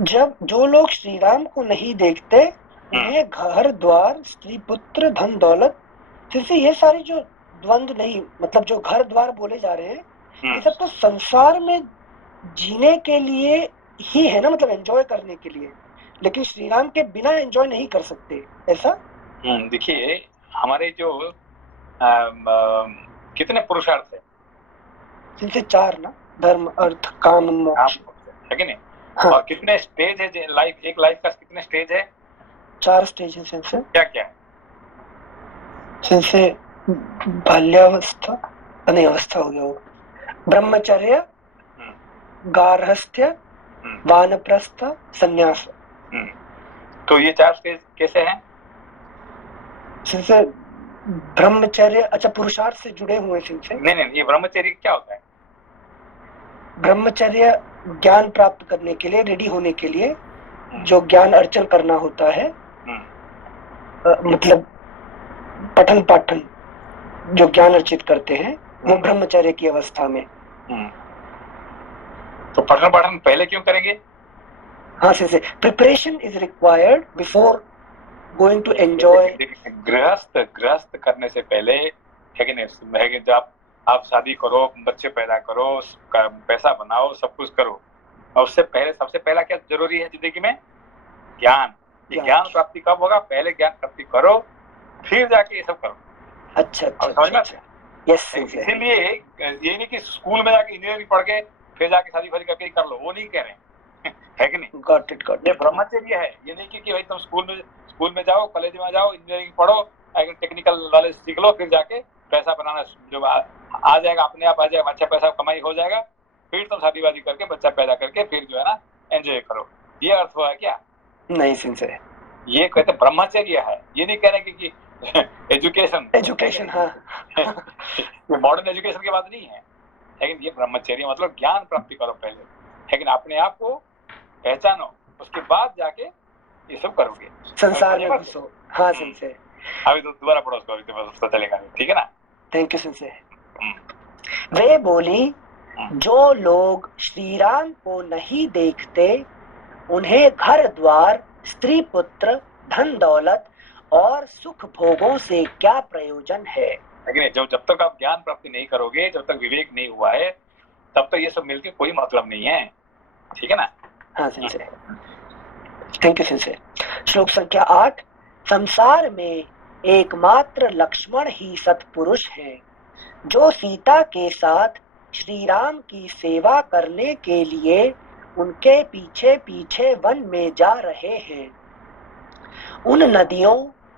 जब जो लोग श्री राम को नहीं देखते उन्हें घर द्वार, स्त्री पुत्र, धन दौलत, जैसे ये सारे जो द्वंद्व नहीं, मतलब जो घर द्वार बोले जा रहे हैं ये सब तो संसार में जीने के लिए ही है ना, मतलब एंजॉय करने के लिए, लेकिन श्री राम के बिना एंजॉय नहीं कर सकते, ऐसा? देखिए हमारे जो कितने पुरुषार्थ है? जिनसे 4 ना, धर्म अर्थ काम मोक्ष, है कि नहीं? हाँ। और कितने स्टेज है लाइफ, एक लाइफ का कितने स्टेज है? 4 स्टेज है सेंसे। क्या क्या? सेंसे बाल्यावस्था, नहीं अवस्था हो गया वो, ब्रह्मचर्य, गार्हस्थ्य, वानप्रस्थ, संन्यास। तो ये 4 स्टेज कैसे हैं? सेंसे ब्रह्मचर्य, अच्छा पुरुषार्थ से जुड़े हुए सेंसे। नहीं, ये ब्रह्मचर्य क्या होता है? ब्रह्मचर्य ज्ञान प्राप्त करने के लिए, रेडी होने के लिए जो ज्ञान अर्चन करना होता है, मतलब पठन पाठन जो ज्ञान अर्चित करते हैं वो ब्रह्मचर्य की अवस्था में। तो पठन पाठन पहले क्यों करेंगे? हाँ से preparation is required before going to enjoy. गृहस्थ करने से पहले है कि नहीं, जब आप शादी करो, बच्चे पैदा करो, पैसा बनाओ, सब कुछ करो, और उससे पहले सबसे पहला क्या जरूरी है जिंदगी में? ज्ञान। ज्ञान प्राप्ति कब होगा? पहले ज्ञान प्राप्ति करो, फिर जाके ये सब करो। अच्छा, समझ में? यस। इसीलिए ये नहीं कि स्कूल में जाके इंजीनियरिंग पढ़ के फिर जाके शादी फादी करके कर लो, वो नहीं कह रहे है कि नहीं? Got it. ये ब्रह्मचर्य है। ये नहीं कि भाई तुम स्कूल में जाओ, कॉलेज में जाओ, इंजीनियरिंग पढ़ो, टेक्निकल नॉलेज सीख लो, फिर जाके पैसा बनाना जो आ जाएगा, अपने आप आ जाएगा, अच्छा पैसा कमाई हो जाएगा, फिर तुम शादी वादी करके बच्चा पैदा करके फिर जो है ना एंजॉय करो। ये अर्थ हुआ है क्या? नहीं सिंसे, ये कहते ब्रह्मचर्य है। ये नहीं कह रहे कि एजुकेशन हाँ ये मॉडर्न एजुकेशन की बात नहीं है, लेकिन ये ब्रह्मचर्य मतलब ज्ञान प्राप्ति करो पहले, लेकिन अपने आप को पहचानो, उसके बाद जाके ये सब करोगे, संसार में घुसो। हाँ सिंसे, अभी तो दोबारा पढ़ो उसको, अभी तो चलेगा, ठीक है ना? Thank you सिंसे। वे बोली, जो लोग श्री राम को नहीं देखते उन्हें घर द्वार, स्त्री पुत्र, धन दौलत और सुख भोगों से क्या प्रयोजन है। है कि नहीं? जब तक आप ज्ञान प्राप्ति नहीं करोगे, जब तक विवेक नहीं हुआ है, तब तक ये सब मिलके कोई मतलब नहीं है, ठीक है ना? हाँ सेंसे, थैंक यू सेंसे। श्लोक संख्या 8। संसार में एकमात्र लक्ष्मण ही सत्पुरुष है, जो सीता के साथ श्री राम की सेवा करने के लिए उनके पीछे पीछे वन में जा रहे हैं। उन नदियों,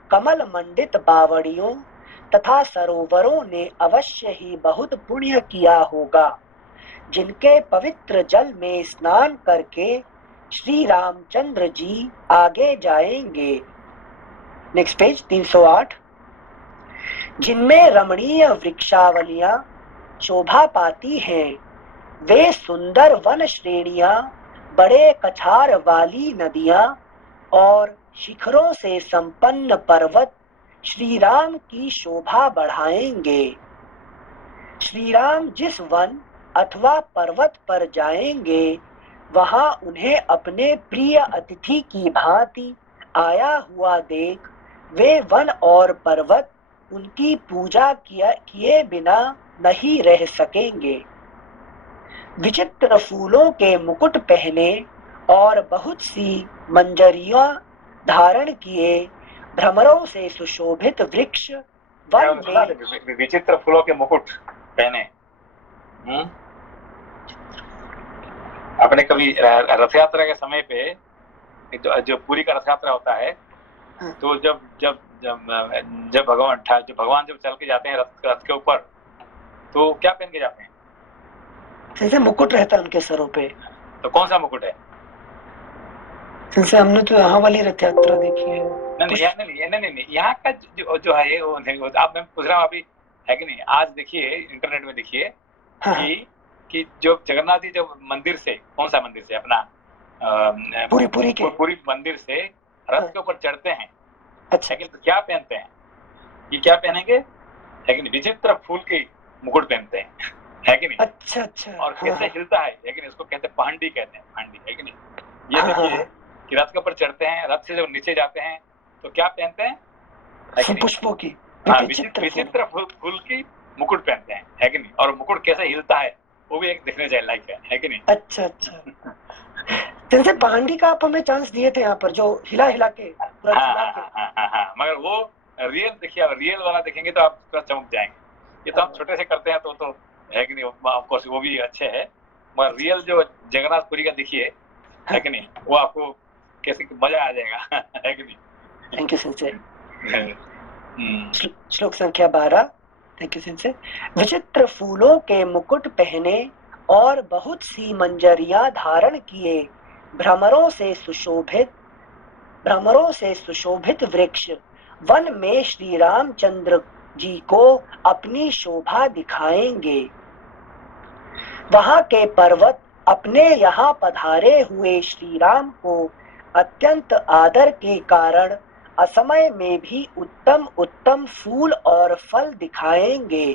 कमल मंडित बावड़ियों तथा सरोवरों ने अवश्य ही बहुत पुण्य किया होगा, जिनके पवित्र जल में स्नान करके श्री रामचंद्र जी आगे जाएंगे। Next page 308। जिनमें रमणीय वृक्षावलियां शोभा पाती हैं, वे सुंदर वन श्रेणियां, बड़े कछार वाली नदियां और शिखरों से संपन्न पर्वत श्री राम की शोभा बढ़ाएंगे। श्री राम जिस वन अथवा पर्वत पर जाएंगे, वहां उन्हें अपने प्रिय अतिथि की भांति आया हुआ देख वे वन और पर्वत उनकी पूजा किए बिना नहीं रह सकेंगे। विचित्र फूलों के मुकुट पहने और बहुत सी मंजरियां धारण किए भ्रमरों से सुशोभित वृक्ष वन में। विचित्र फूलों के मुकुट पहने, आपने कभी रथ यात्रा के समय पे जो पूरी का रथ यात्रा होता है, तो जब भगवान जब चल के जाते हैं रथ के ऊपर, तो क्या पहन के जाते हैं? जैसे मुकुट रहता है उनके सरों पे। तो कौन सा मुकुट है? जैसे हमने तो यहाँ वाली रथ यात्रा देखी है। नहीं, यहाँ का जो है वो नहीं। आप मैं पूछ रहा हूँ अभी, है कि नहीं? आज देखिए, इंटरनेट में देखिए कि जो जगन्नाथ जी जब मंदिर से, कौन सा मंदिर से, अपना पूरी मंदिर से रथ के ऊपर चढ़ते हैं, अच्छा, तो क्या पहनते हैं? ये क्या पहनेंगे, है कि नहीं? विचित्र फूल के मुकुट पहनते हैं, है कि नहीं? अच्छा। और कैसे हिलता है कि नहीं? उसको कहते हैं पहाड़ी, कहते हैं पहाड़ी, है कि नहीं? ये देखिए कि रथ के ऊपर चढ़ते हैं, रथ से जब नीचे जाते हैं तो क्या पहनते हैं? पुष्पों की विचित्र फूल की मुकुट पहनते हैं, है कि नहीं? और मुकुट कैसे हिलता है वो भी एक देखने जाए लायक है कि नहीं? अच्छा। जैसे पहाड़ी का आप हमें चांस दिए थे यहाँ पर, जो हिला के हाँ, मगर वो रियल देखिए, आप रियल वाला देखेंगे तो आप थोड़ा चमक जाएंगे। ये तो हम छोटे से करते हैं तो है कि नहीं? ऑफ कोर्स वो भी अच्छे है, मगर रियल जो जगन्नाथपुरी का देखिए, है कि नहीं? वो आपको कैसे मजा आ जाएगा, है कि नहीं? Thank you sensei. श्लोक संख्या 12। Thank you sensei. विचित्र फूलों के मुकुट पहने और बहुत सी मंजरियां धारण किए भ्रमरों से सुशोभित वृक्ष वन में श्री रामचंद्र जी को अपनी शोभा दिखाएंगे। वहां के पर्वत अपने यहाँ पधारे हुए श्री राम को अत्यंत आदर के कारण असमय में भी उत्तम फूल और फल दिखाएंगे,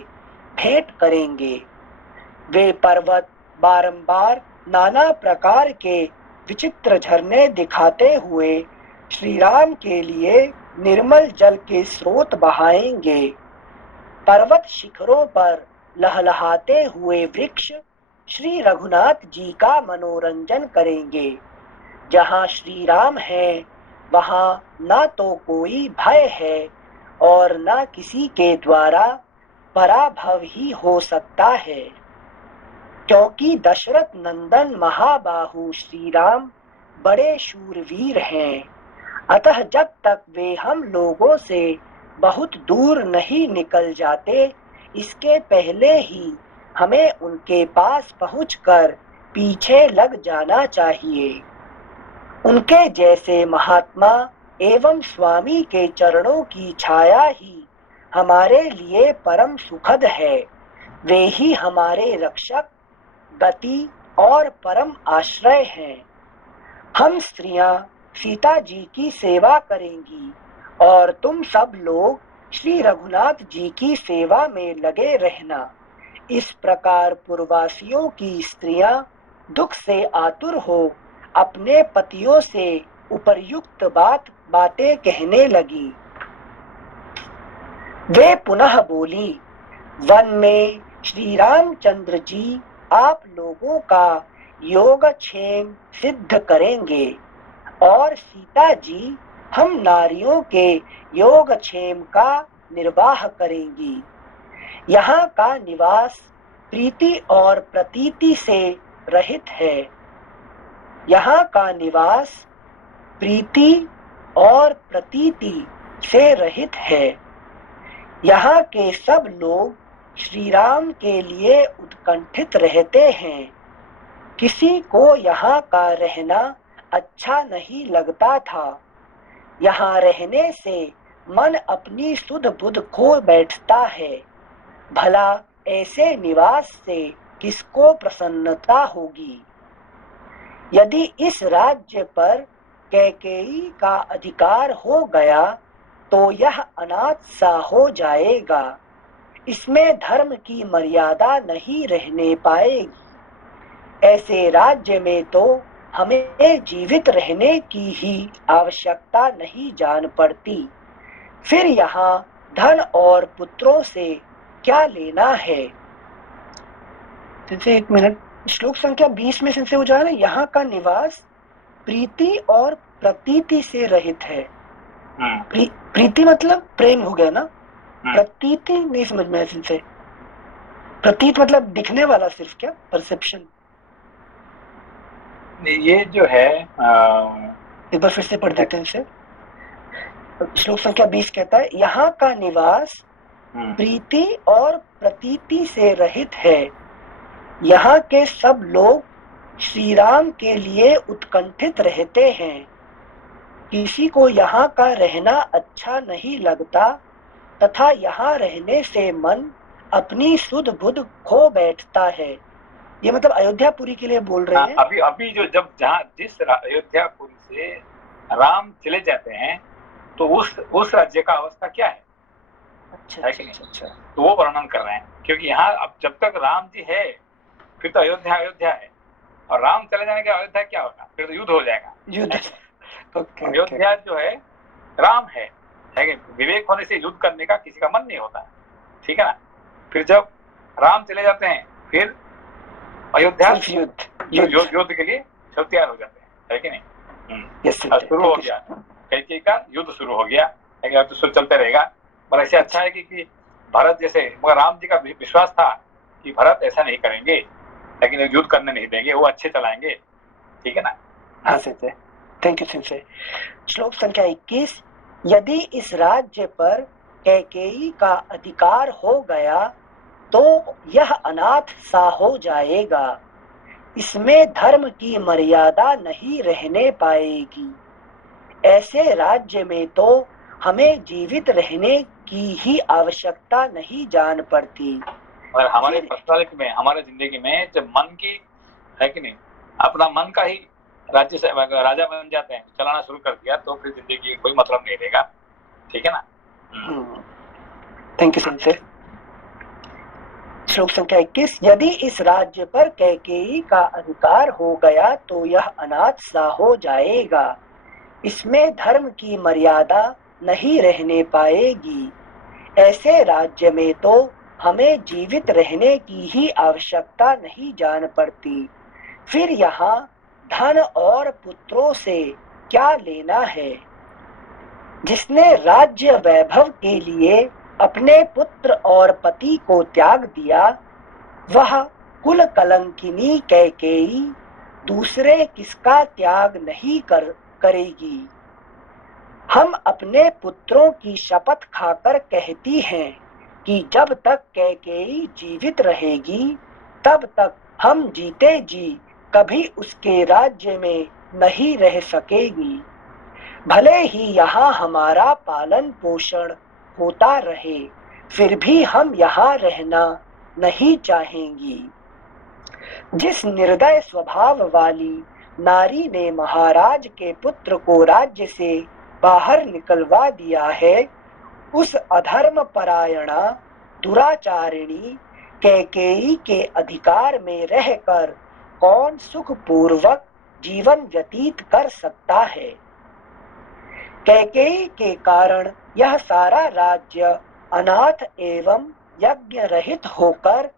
भेंट करेंगे। वे पर्वत बारंबार नाना प्रकार के विचित्र झरने दिखाते हुए श्री राम के लिए निर्मल जल के स्रोत बहाएंगे। पर्वत शिखरों पर लहलहाते हुए वृक्ष श्री रघुनाथ जी का मनोरंजन करेंगे। जहाँ श्री राम है, वहाँ ना तो कोई भय है और ना किसी के द्वारा पराभव ही हो सकता है, क्योंकि दशरथ नंदन महाबाहु श्री राम बड़े शूरवीर हैं। अतः जब तक वे हम लोगों से बहुत दूर नहीं निकल जाते, इसके पहले ही हमें उनके पास पहुंचकर पीछे लग जाना चाहिए। उनके जैसे महात्मा एवं स्वामी के चरणों की छाया ही हमारे लिए परम सुखद है। वे ही हमारे रक्षक, गति और परम आश्रय हैं। हम स्त्रियां सीता जी की सेवा करेंगी और तुम सब लोग श्री रघुनाथ जी की सेवा में लगे रहना। इस प्रकार पूर्ववासियों की स्त्रियां दुख से आतुर हो अपने पतियों से उपर्युक्त बातें कहने लगी। वे पुनः बोली, वन में श्री रामचंद्र जी आप लोगों का योगक्षेम सिद्ध करेंगे और सीता जी हम नारियों के योगक्षेम का निर्वाह करेंगी। यहाँ का निवास प्रीति और प्रतीति से रहित है। यहाँ का निवास प्रीति और प्रतीति से रहित है। यहाँ के सब लोग श्री राम के लिए उत्कंठित रहते हैं। किसी को यहाँ का रहना अच्छा नहीं लगता था। यहाँ रहने से मन अपनी सुध बुध खो बैठता है। भला ऐसे निवास से किसको प्रसन्नता होगी। यदि इस राज्य पर कैकेयी का अधिकार हो गया तो यह अनाथ सा हो जाएगा। इसमें धर्म की मर्यादा नहीं रहने पाएगी। ऐसे राज्य में तो हमें जीवित रहने की ही आवश्यकता नहीं जान पड़ती। फिर यहाँ धन और पुत्रों से क्या लेना है। एक मिनट, श्लोक संख्या 20 में से हो जाए ना, यहाँ का निवास प्रीति और प्रतीति से रहित है। प्रीति मतलब प्रेम हो गया ना, प्रतीति नहीं समझ में से। प्रतीत मतलब दिखने वाला, सिर्फ क्या परसेप्शन। ये जो है एक बार फिर से पढ़ देते हैं इसे। श्लोक संख्या 20 कहता है, यहाँ का निवास प्रीति और प्रतीति से रहित है। यहाँ के सब लोग श्री राम के लिए उत्कंठित रहते हैं। किसी को यहाँ का रहना अच्छा नहीं लगता तथा यहाँ रहने से मन अपनी सुध बुध खो बैठता है। ये मतलब अयोध्यापुरी के लिए बोल रहे हैं। अभी जो जब जहाँ जिस अयोध्यापुरी से राम चले जाते हैं तो उस राज्य का अवस्था क्या है। अच्छा, है कि नहीं? अच्छा, तो वो वर्णन कर रहे हैं, क्योंकि यहाँ अब जब तक राम जी है फिर तो अयोध्या है, और राम चले जाने के अयोध्या क्या होगा, फिर तो युद्ध हो जाएगा। युद्ध अयोध्या जो है राम है कि विवेक होने से युद्ध करने का किसी का मन नहीं होता, ठीक है ना। फिर जब राम चले जाते हैं फिर अयोध्या युद्ध के लिए सब तैयार हो जाते हैं, है कि नहीं। शुरू हो गया, कैकेयी का युद्ध शुरू हो गया, लेकिन अब तो चलते रहेगा। पर ऐसे अच्छा है कि भरत जैसे, मगर राम जी का विश्वास था कि भरत ऐसा नहीं करेंगे, लेकिन युद्ध करने नहीं देंगे, वो अच्छे चलाएंगे, ठीक है ना। हाँ सर, थैंक यू सर। श्लोक संख्या 21, यदि इस राज्य पर कैकेयी का अधिकार हो गया तो यह अनाथ सा हो जाएगा। इसमें धर्म की मर्यादा नहीं रहने पाएगी। ऐसे राज्य में तो हमें जीवित रहने की ही आवश्यकता नहीं जान पड़ती। और हमारे पर्सनालिटी में, हमारे जिंदगी में जब मन की, है कि नहीं, अपना मन का ही राज्य से राजा बन जाते हैं, चलाना शुरू कर दिया, तो फिर जिंदगी की कोई मतलब नहीं रहेगा, ठीक है ना। Thank you sir. श्लोक संख्या 21, यदि इस राज्य पर कैकेयी का अधिकार हो गया तो यह अनाथ सा हो जाएगा। इसमें धर्म की मर्यादा नहीं रहने पाएगी। ऐसे राज्य में तो हमें जीवित रहने की ही आवश्यकता नहीं जान पड़ती। फिर यहाँ धन और पुत्रों से क्या लेना है। जिसने राज्य वैभव के लिए अपने पुत्र और पति को त्याग दिया, वह कुल कलंकिनी कैकेयी दूसरे किसका त्याग नहीं करेगी। हम अपने पुत्रों की शपथ खाकर कहती हैं कि जब तक कैकेयी जीवित रहेगी तब तक हम जीते जी कभी उसके राज्य में नहीं रह सकेगी। भले ही यहाँ हमारा पालन पोषण होता रहे, फिर भी हम यहाँ रहना नहीं चाहेंगी। जिस निर्दय स्वभाव वाली नारी ने महाराज के पुत्र को राज्य से बाहर निकलवा दिया है, उस अधर्म परायणा दुराचारिणी कैकेयी के अधिकार में रहकर कौन सुखपूर्वक जीवन व्यतीत कर सकता है। कैकेयी के कारण यह सारा राज्य अनाथ एवं यज्ञ रहित होकर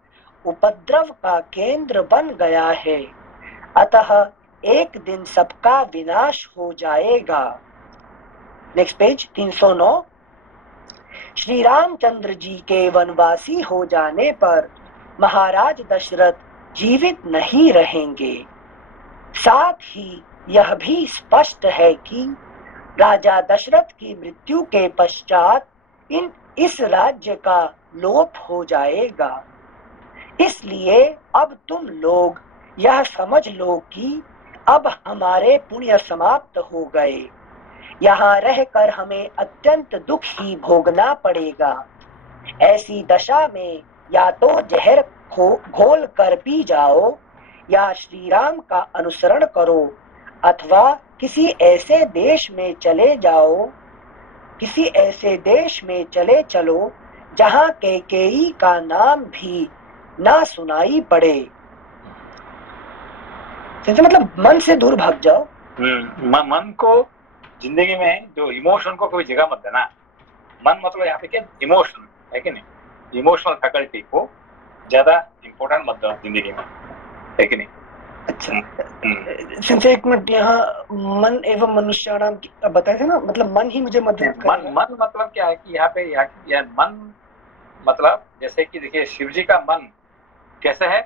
उपद्रव का केंद्र बन गया है, अतः एक दिन सबका विनाश हो जाएगा। Next page 309। श्री रामचंद्र जी के वनवासी हो जाने पर महाराज दशरथ जीवित नहीं रहेंगे। साथ ही यह भी स्पष्ट है कि राजा दशरथ की मृत्यु के पश्चात इस राज्य का लोप हो जाएगा। इसलिए अब तुम लोग यह समझ लो कि अब हमारे पुण्य समाप्त हो गए। यहाँ रहकर हमें अत्यंत दुख ही भोगना पड़ेगा। ऐसी दशा में या तो जहर घोल कर पी जाओ या श्री राम का अनुसरण करो, अथवा किसी ऐसे देश में चलो जहाँ कैकेयी का नाम भी ना सुनाई पड़े। मतलब मन से दूर भाग जाओ। मन को जिंदगी में जो इमोशन को कोई जगह मत देना। मन मतलब यहाँ पे क्या इमोशन है कि नहीं, इमोशनल फैकल्टी को ज्यादा इम्पोर्टेंट मत दो जिंदगी में, है कि नहीं। अच्छा संजय एक मिनट, यहाँ मन एवं मनुष्याणाम बताए थे ना, मतलब मन ही मुझे मदद करेगा। मन मतलब क्या है कि यहाँ पे मन मतलब जैसे कि देखिए शिव जी का मन कैसे है,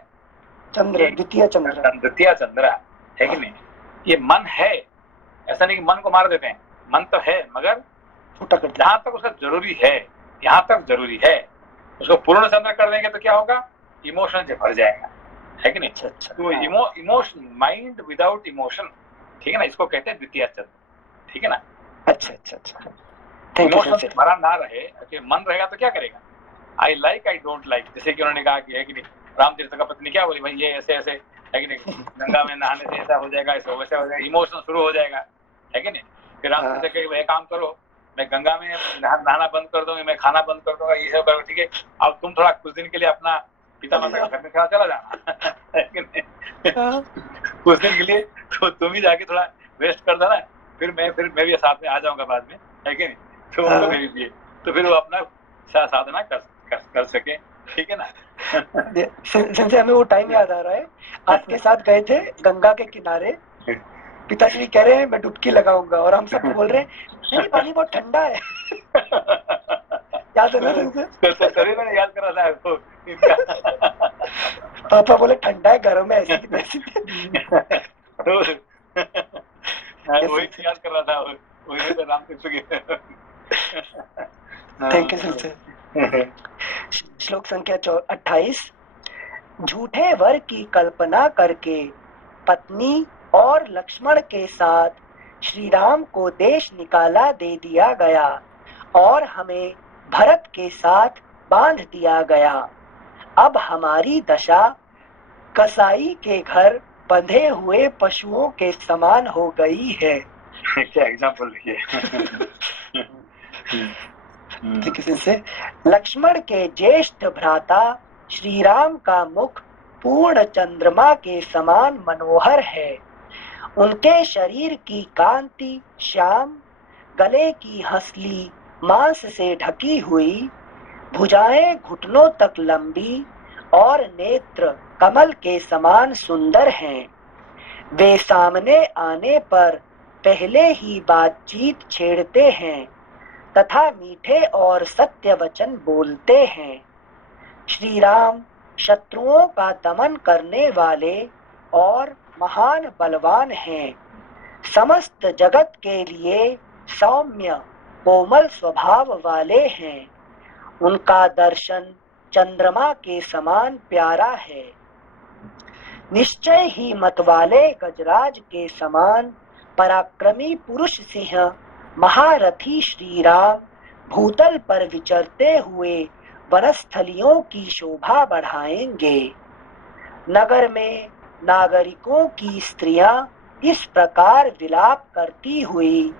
चंद्र, द्वितीय चंद्र है कि नहीं। ये मन है, ऐसा नहीं कि मन को मार देते हैं, मन तो है मगर जहां तक उसका जरूरी है, यहाँ तक जरूरी है। उसको पूर्ण चंद्र कर देंगे तो क्या होगा, इमोशन से भर जाएगा, है कि नहीं। अच्छा। तो इमोशन, माइंड विदाउट इमोशन, ठीक है ना, इसको कहते हैं द्वितीय चंद्र, ठीक है ना। अच्छा। इमोशन से भरा ना रहे, मन रहेगा तो क्या करेगा, I like I don't like, जैसे कि उन्होंने कहा कि है कि नहीं, राम तीर्थ का पत्नी क्या बोली, भाई ये ऐसे ऐसे है कि नहीं, गंगा में नहाने से ऐसा हो जाएगा, ऐसा वैसा हो जाएगा, इमोशन शुरू हो जाएगा, है कि नहीं। फिर राम तीर्थ कहे एक काम करो, मैं गंगा में नहाना बंद कर दूंगी, मैं खाना बंद कर दूंगा, ये सब करो, ठीक है, अब तुम थोड़ा कुछ दिन के लिए अपना पिता माता का घर में चला जाना, है कि नहीं। कुछ दिन के लिए तो तुम ही जाके थोड़ा रेस्ट कर देना, फिर मैं भी साथ में आ जाऊंगा बाद में, है कि नहीं। तो उनको भेज दिए, तो फिर वो अपना साधना कर सके, ठीक है ना। संजय हमें वो टाइम याद आ रहा है, आपके साथ गए थे गंगा के किनारे, पिताश्री कह रहे हैं मैं डुबकी लगाऊंगा, और हम सब बोल रहे हैं नहीं पानी बहुत ठंडा है। याद है ना संजय? तभी मैंने याद करा था आपको। पापा बोले ठंडा है, गर्म है, ऐसी वही याद कर रहा था, वही तो राम तीर्थ के। Thank you Sanjay. श्लोक संख्या 28। झूठे वर की कल्पना करके पत्नी और लक्ष्मण के साथ श्री राम को देश निकाला दे दिया गया और हमें भरत के साथ बांध दिया गया। अब हमारी दशा कसाई के घर बंधे हुए पशुओं के समान हो गई है। क्या एग्जाम्पल लिखिए। लक्ष्मण के ज्येष्ठ भ्राता श्री राम का मुख पूर्ण चंद्रमा के समान मनोहर है। उनके शरीर की कांति श्याम, गले की हंसली मांस से ढकी हुई, भुजाएं घुटनों तक लंबी और नेत्र कमल के समान सुंदर हैं। वे सामने आने पर पहले ही बातचीत छेड़ते हैं तथा मीठे और सत्य वचन बोलते हैं। श्री राम शत्रुओं का दमन करने वाले और महान बलवान हैं। समस्त जगत के लिए सौम्य कोमल स्वभाव वाले हैं। उनका दर्शन चंद्रमा के समान प्यारा है। निश्चय ही मतवाले गजराज के समान पराक्रमी पुरुष सिंह महारथी श्री राम भूतल पर विचरते हुए वनस्थलियों की शोभा बढ़ाएंगे। नगर में नागरिकों की स्त्रियां इस प्रकार विलाप करती हुई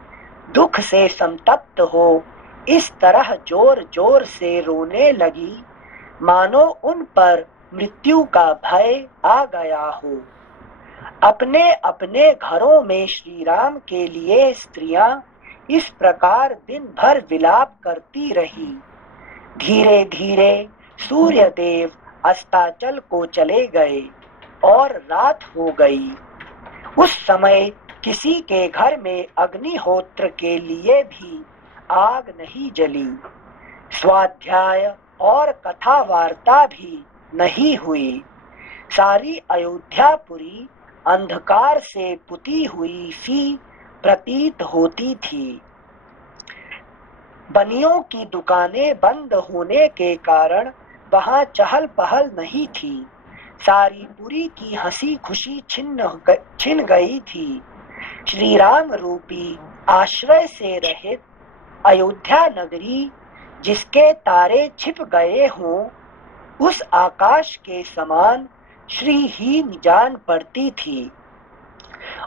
दुख से संतप्त हो इस तरह जोर जोर से रोने लगी मानो उन पर मृत्यु का भय आ गया हो। अपने अपने घरों में श्री राम के लिए स्त्रियां इस प्रकार दिन भर विलाप करती रही। धीरे धीरे सूर्यदेव अस्ताचल को चले गए और रात हो गई। उस समय किसी के घर में अग्निहोत्र के लिए भी आग नहीं जली, स्वाध्याय और कथा वार्ता भी नहीं हुई। सारी अयोध्यापुरी अंधकार से पुती हुई सी प्रतीत होती थी। बनियों की दुकानें बंद होने के कारण वहां चहल पहल नहीं थी। सारी पुरी की हंसी खुशी छिन गई थी। श्री राम रूपी आश्रय से रहित अयोध्या नगरी जिसके तारे छिप गए हों, उस आकाश के समान श्रीहीन जान पड़ती थी।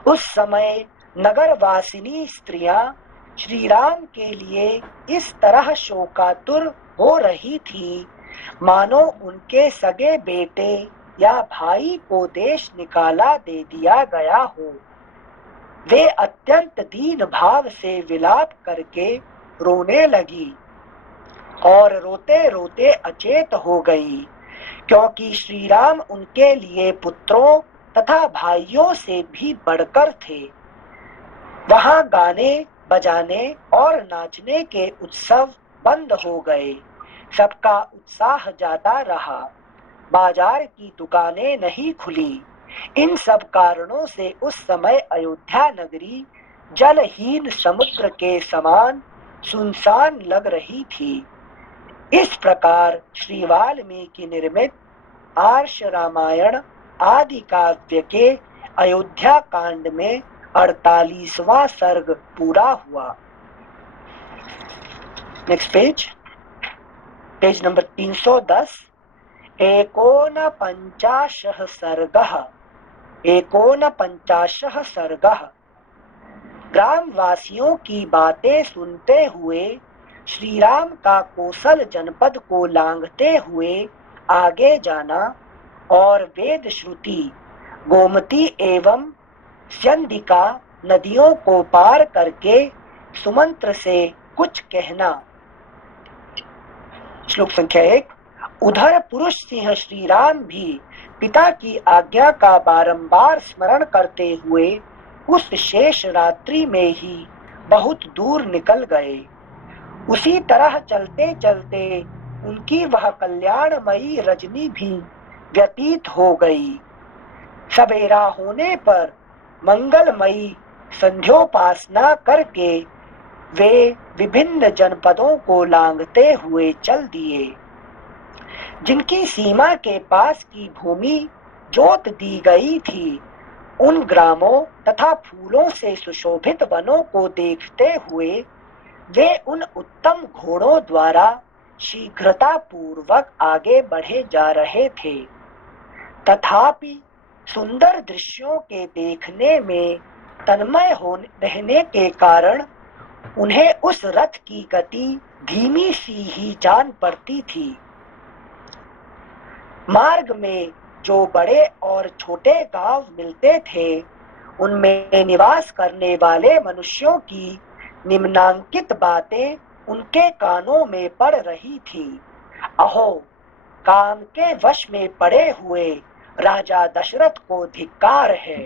उस समय नगरवासिनी स्त्रियां श्री राम के लिए इस तरह शोकातुर हो रही थी मानो उनके सगे बेटे या भाई को देश निकाला दे दिया गया हो। वे अत्यंत दीन भाव से विलाप करके रोने लगी और रोते रोते अचेत हो गई, क्योंकि श्री राम उनके लिए पुत्रों तथा भाइयों से भी बढ़कर थे। वहां गाने बजाने और नाचने के उत्सव बंद हो गए। सबका उत्साह जाता रहा। बाजार की दुकानें नहीं खुली। इन सब कारणों से उस समय अयोध्या नगरी जलहीन समुद्र के समान सुनसान लग रही थी। इस प्रकार श्री वाल्मीकि निर्मित आर्ष रामायण आदि काव्य के अयोध्या कांड में 48वां सर्ग पूरा हुआ। Next page number 310। एकोनपञ्चाशः सर्गः। ग्रामवासियों की बातें सुनते हुए श्री राम का कौशल जनपद को लांघते हुए आगे जाना और वेद श्रुति गोमती एवं स्यंदिका नदियों को पार करके सुमंत्र से कुछ कहना। श्लोक संख्या 1। उधर पुरुष सिंह श्री राम भी पिता की आज्ञा का बारंबार स्मरण करते हुए उस शेष रात्रि में ही बहुत दूर निकल गए। उसी तरह चलते चलते उनकी वह कल्याणमयी रजनी भी व्यतीत हो गई। सवेरा होने पर मंगलमयी संध्योपासना करके वे विभिन्न जनपदों को लांघते हुए चल दिए। जिनकी सीमा के पास की भूमि जोत दी गई थी, उन ग्रामों तथा फूलों से सुशोभित वनों को देखते हुए वे उन उत्तम घोड़ों द्वारा शीघ्रता पूर्वक आगे बढ़े जा रहे थे। तथापि सुंदर दृश्यों के देखने में तन्मय रहने के कारण उन्हें उस रथ की गति धीमी सी ही जान पड़ती थी। मार्ग में जो बड़े और छोटे गांव मिलते थे, उनमें निवास करने वाले मनुष्यों की निम्नांकित बातें उनके कानों में पड़ रही थी। अहो, काम के वश में पड़े हुए राजा दशरथ को धिक्कार है।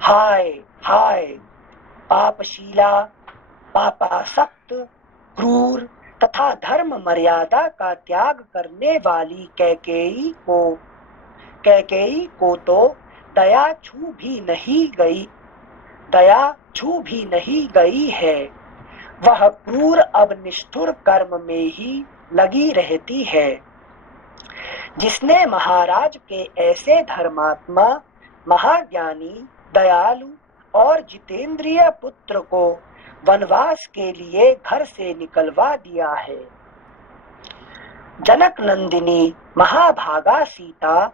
हाय हाय, पापशीला, पापासक्त, क्रूर तथा धर्म मर्यादा का त्याग करने वाली कैकेयी को तो दया छू भी नहीं गई है। वह क्रूर अब निष्ठुर कर्म में ही लगी रहती है। जिसने महाराज के ऐसे धर्मात्मा, महाज्ञानी, दयालु और जितेंद्रिय पुत्र को वनवास के लिए घर से निकलवा दिया है। जनक नंदिनी महाभागा सीता,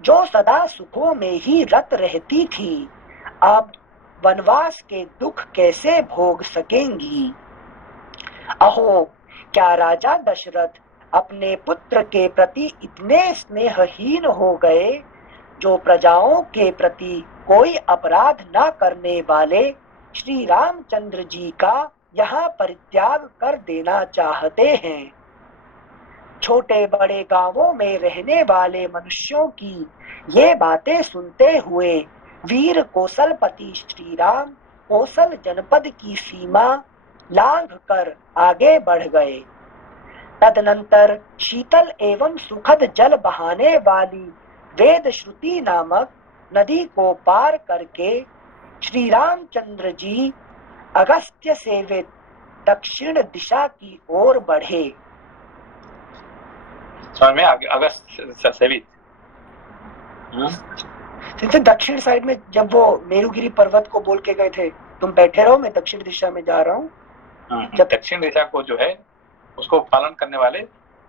जो सदा सुखों में ही रत रहती थी, अब वनवास के दुख कैसे भोग सकेंगी। अहो, क्या राजा दशरथ अपने पुत्र के प्रति इतने स्नेहहीन हो गए, जो प्रजाओं के प्रति कोई अपराध न करने वाले श्री रामचंद्र जी का यहाँ परित्याग कर देना चाहते हैं। छोटे बड़े गांवों में रहने वाले मनुष्यों की ये बातें सुनते हुए वीर कौशलपति श्रीराम कौशल जनपद की सीमा लांघ कर आगे बढ़ गए। तदनंतर शीतल एवं सुखद जल बहाने वाली वेद श्रुति नामक नदी को पार करके श्री रामचंद्र जी अगस्त्य सेवित दक्षिण दिशा की ओर बढ़े। समझ में अगस्त सेवित जैसे दक्षिण साइड में जब वो मेरुगिरी पर्वत को बोल के गए थे, तुम बैठे रहो मैं दक्षिण दिशा में जा रहा हूँ। जब दक्षिण दिशा को जो है उसको पालन करने वाले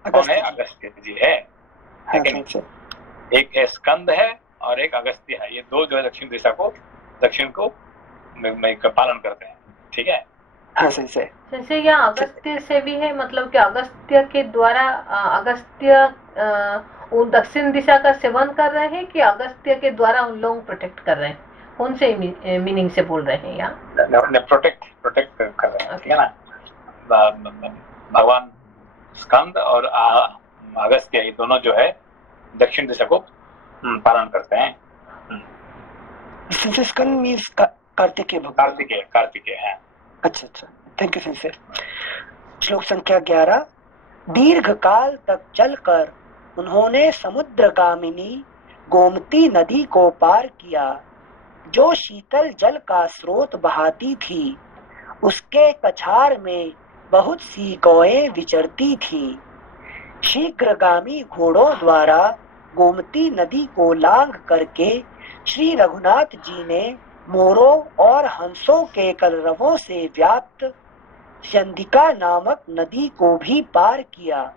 कौन है? अगस्त्य जी है। एक स्कंद है और एक अगस्त्य है। ये दो जो है दक्षिण दिशा को दक्षिण को पालन करते हैं। ठीक है। हाँ सही से जैसे यहाँ अगस्त्य से भी है, मतलब कि अगस्त्य के द्वारा अगस्त्य दक्षिण दिशा का सेवन कर रहे हैं कि अगस्त्य के द्वारा उन लोगों को प्रोटेक्ट कर रहे हैं? कौन से मीनिंग से बोल रहे हैं यहाँ? प्रोटेक्ट कर रहे हैं। ठीक है ना। भगवान स्कंद और अगस्त्य ये दोनों जो है दक्षिण दिशा को पालन करते हैं। स्कंद मींस कार्तिकेय भगवान। कार्तिकेय है। अच्छा अच्छा, थैंक यू सेंसे। श्लोक संख्या 11। दीर्घ काल तक चलकर उन्होंने समुद्रगामिनी गोमती नदी को पार किया, जो शीतल जल का स्रोत बहाती थी। उसके कछार में बहुत सी गौएं विचरती थीं। शीघ्रगामी घोड़ों द्वारा गोमती नदी को लांघ करके श्री रघुनाथ जी ने मोरों और हंसों के कलरवों से व्याप्त चंदिका नामक नदी को भी पार किया।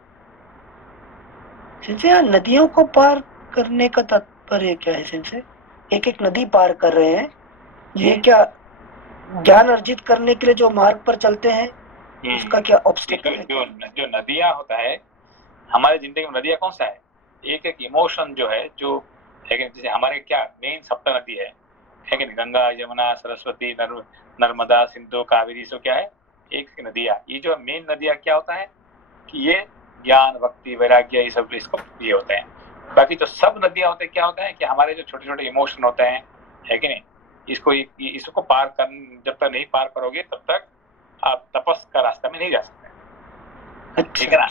नदियों को पार करने का तात्पर्य क्या है? सिंसे एक एक नदी पार कर रहे हैं, ये क्या ज्ञान अर्जित करने के लिए जो मार्ग पर चलते हैं उसका क्या ऑब्स्टेकल है? जो नदियां होता है हमारी जिंदगी में, नदियां कौन सा है? एक एक इमोशन जो है, जो है जैसे हमारे क्या मेन सप्त नदी है कि नहीं? गंगा, यमुना, सरस्वती, नर्मदा, सिंधु, कावेरी, सो क्या है? एक नदियां। ये जो मेन नदियां क्या होता है कि ये ज्ञान, भक्ति, वैराग्य, ये सब इसको ये होते हैं। बाकी जो सब नदियां होते हैं क्या होता है कि हमारे जो छोटे छोटे इमोशन होते हैं, है कि नहीं, इसको पार कर, जब तक नहीं पार करोगे तब तक आप तपस का रास्ता में नहीं जा सकते। ठीक है ना।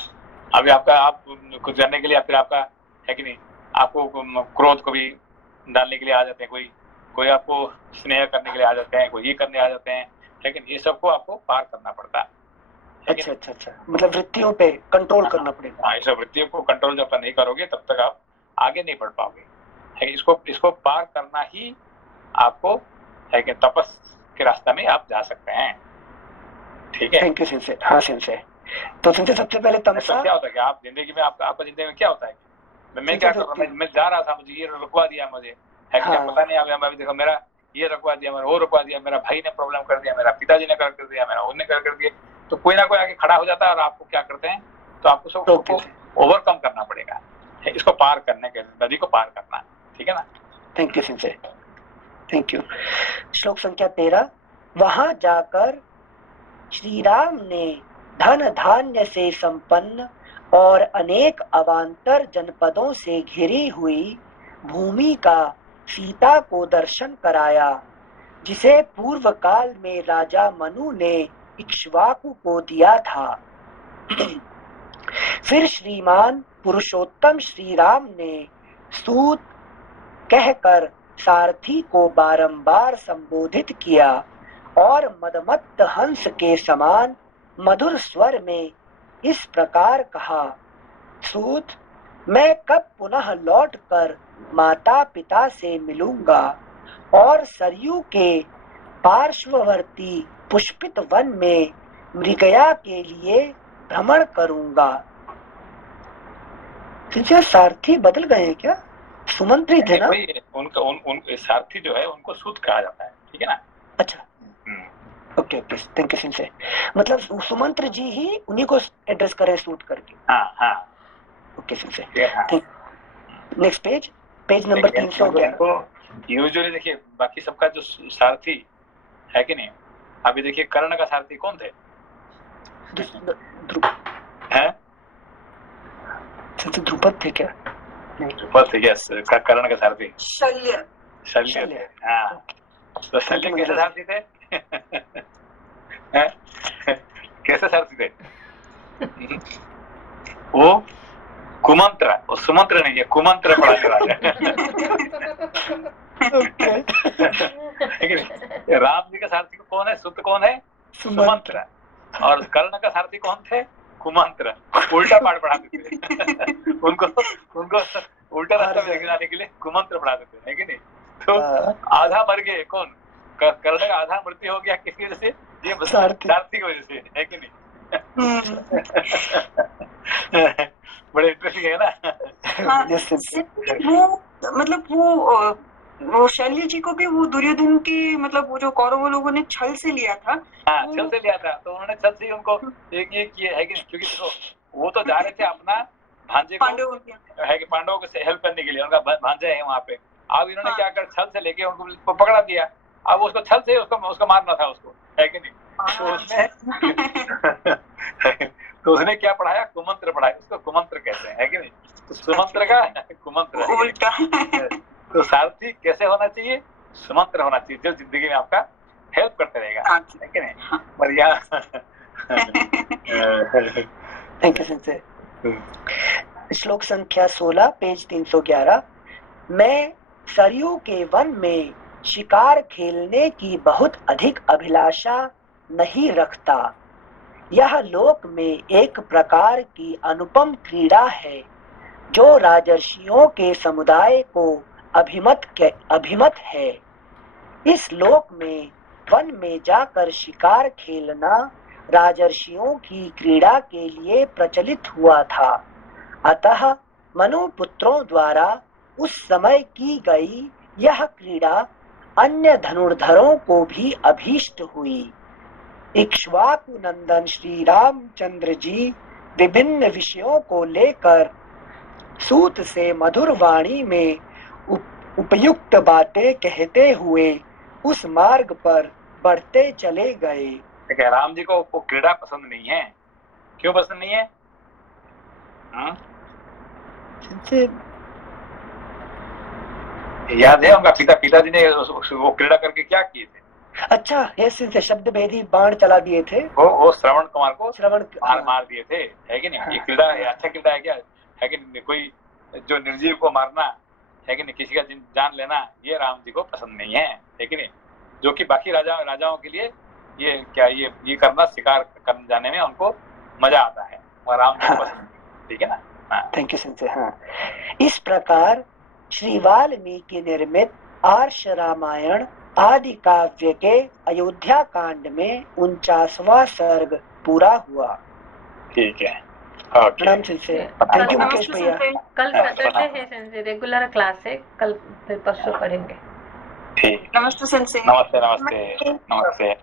अभी आप कुछ करने के लिए फिर आपका है कि नहीं, आपको क्रोध को भी डालने के लिए आ जाते हैं, कोई आपको स्नेह करने के लिए आ जाते हैं, कोई ये करने आ जाते हैं, लेकिन ये सबको आपको पार करना पड़ता है। अच्छा अच्छा अच्छा, मतलब वृत्तियों पे कंट्रोल करना पड़ेगा। हाँ, इस वृत्तियों को कंट्रोल जब तक नहीं करोगे तब तक आप आगे नहीं बढ़ पाओगे। इसको पार करना ही आपको है कि तपस के रास्ते में आप जा सकते हैं। ठीक है। Thank you sensei. हाँ सिंसे, तो सिंसे सबसे पहले तमसा क्या होता है कि आप जिंदगी में आपका जिंदगी में क्या होता है? मैं क्या कर रहा हूँ, मैं जा रहा था, मुझे ये रुकवा दिया, मुझे है कि पता नहीं आ गया, मैं भी देखो मेरा ये रुकवा दिया, मेरा वो रुकवा दिया, मेरा भाई ने प्रॉब्लम कर दिया, मेरा पिताजी ने कर दिया, मेरा उन्होंने कर दिया, तो कोई ना कोई आके खड़ा हो जाता है और आपको क्या करते हैं, तो आपको सबको ओवरकम करना पड़ेगा इसको पार करने के, नदी को पार करना। ठीक है ना। Thank you sensei, thank you. श्लोक संख्या 13। वहां जाकर श्री राम ने धन धान्य से संपन्न और अनेक अवांतर जनपदों से घिरी हुई भूमि का सीता को दर्शन कराया, जिसे पूर्व काल में राजा मनु ने इक्ष्वाकु को दिया था। फिर श्रीमान पुरुषोत्तम श्री राम ने सूत कहकर सारथी को बारंबार संबोधित किया और मदमत्त हंस के समान मधुर स्वर में इस प्रकार कहा, सूत, मैं कब पुनः लौटकर माता पिता से मिलूंगा और सरयू के पार्श्ववर्ती पुष्पित वन में मृगया के लिए भ्रमण करूंगा। सारथी बदल गए हैं क्या? सुमंत्री थे ना? उन सारथी जो है उनको सूत कहा जाता है। ठीक है ना। अच्छा, ओके ओके, थैंक यू सिंसे। मतलब सुमंत्र जी ही उन्हीं को एड्रेस करें सूट करके। हाँ हाँ, okay sensei. Next page number 311। Usually देखिए बाकी सबका जो सारथी है कि नहीं, अभी देखिए कर्ण का सारथी कौन थे? सिंसे ध्रुपद थे क्या? ध्रुपद थे क्या? कर्ण का सारथी शल्य। शल्य थे। हाँ, तो शल्य कैसे सारथी थे? कैसे सारथी थे? वो कुमंत्र, वो सुमंत्र नहीं है, कुमंत्र पढ़ाने वाले। राम जी का सारथी कौन है? सुत कौन है? सुमंत्र। और कर्ण का सारथी कौन थे? कुमंत्र। उल्टा पाठ पढ़ाते थे। उनको उल्टा रास्ता में लेके जाने के लिए कुमंत्र पढ़ाते थे, है कि नहीं? तो आधा मर गए कौन? कर्ण का आधा मृत्यु हो गया किसकी वजह से? ये सारथी की वजह से, है कि नहीं? बड़े इंटरेस्टिंग है ना? हाँ, वो मतलब वो शल्य जी को भी वो दुर्योधन के मतलब वो जो कौरवों लोगों ने छल से लिया था। हाँ, छल से लिया था, तो उन्होंने छल से उनको एक ये किए, है कि नहीं? क्योंकि देखो वो तो जा रहे थे अपना भांजे को, है कि पांडवों को हेल्प करने के लिए, उनका भांजा है वहाँ पे। अब इन्होंने क्या कर, छल से लेके उनको पकड़ा दिया। अब उसको छल से उसको मारना था उसको, है कि नहीं? तो उसने क्या पढ़ाया? कुमंत्र पढ़ाया। उसको कुमंत्र कहते हैं, है कि नहीं? तो सुमंत्र का कुमंत्र उल्टा। तो सारथी कैसे होना चाहिए? सुमंत्र होना चाहिए, जो जिंदगी में आपका हेल्प करते रहेगा, है कि नहीं? बढ़िया। Thank you sensei. श्लोक संख्या 16, पेज 311। मैं सरयू के वन में शिकार खेलने की बहुत अधिक अभिलाषा नहीं रखता। यह लोक में एक प्रकार की अनुपम क्रीड़ा है जो राजर्षियों के समुदाय को अभिमत है। इस लोक में वन में जाकर शिकार खेलना राजर्षियों की क्रीड़ा के लिए प्रचलित हुआ था। अतः मनुपुत्रों द्वारा उस समय की गई यह क्रीड़ा अन्य धनुर्धरों को भी अभीष्ट हुई। इक्ष्वाकु नंदन श्री रामचंद्र जी विभिन्न विषयों को लेकर सूत से मधुर वाणी में उपयुक्त बातें कहते हुए उस मार्ग पर बढ़ते चले गए। राम जी को क्रीड़ा पसंद नहीं है। क्यों पसंद नहीं है? याद है उनका पिताजी ने वो क्रीड़ा करके क्या किए थे? अच्छा, ऐसे शब्द भेदी बाण चला दिए थे। वो श्रवण कुमार को मार दिए थे, है कि नहीं? हाँ, ये क्रीड़ा अच्छा क्रीड़ा है क्या? है कि नहीं? कोई जो निर्जीव को मारना, है कि नहीं, किसी का जान लेना, ये राम जी को पसंद नहीं है कि नहीं? जो कि बाकी राजाओं के लिए ये क्या ये करना, शिकार करने जाने में उनको मजा आता है, और राम जी को पसंद, ठीक है ना? Thank you sensei. हाँ, इस प्रकार श्री वाल्मीकि निर्मित आर्ष रामायण आदि काव्य के अयोध्या कांड में 49वां सर्ग पूरा हुआ। ठीक है, प्रणाम सिंसे। थैंक यू मुकेश भैया। कल सैटरडे है सिंसे, रेगुलर क्लास है, कल फिर परसों पढ़ेंगे। ठीक, नमस्ते सिंसे। नमस्ते।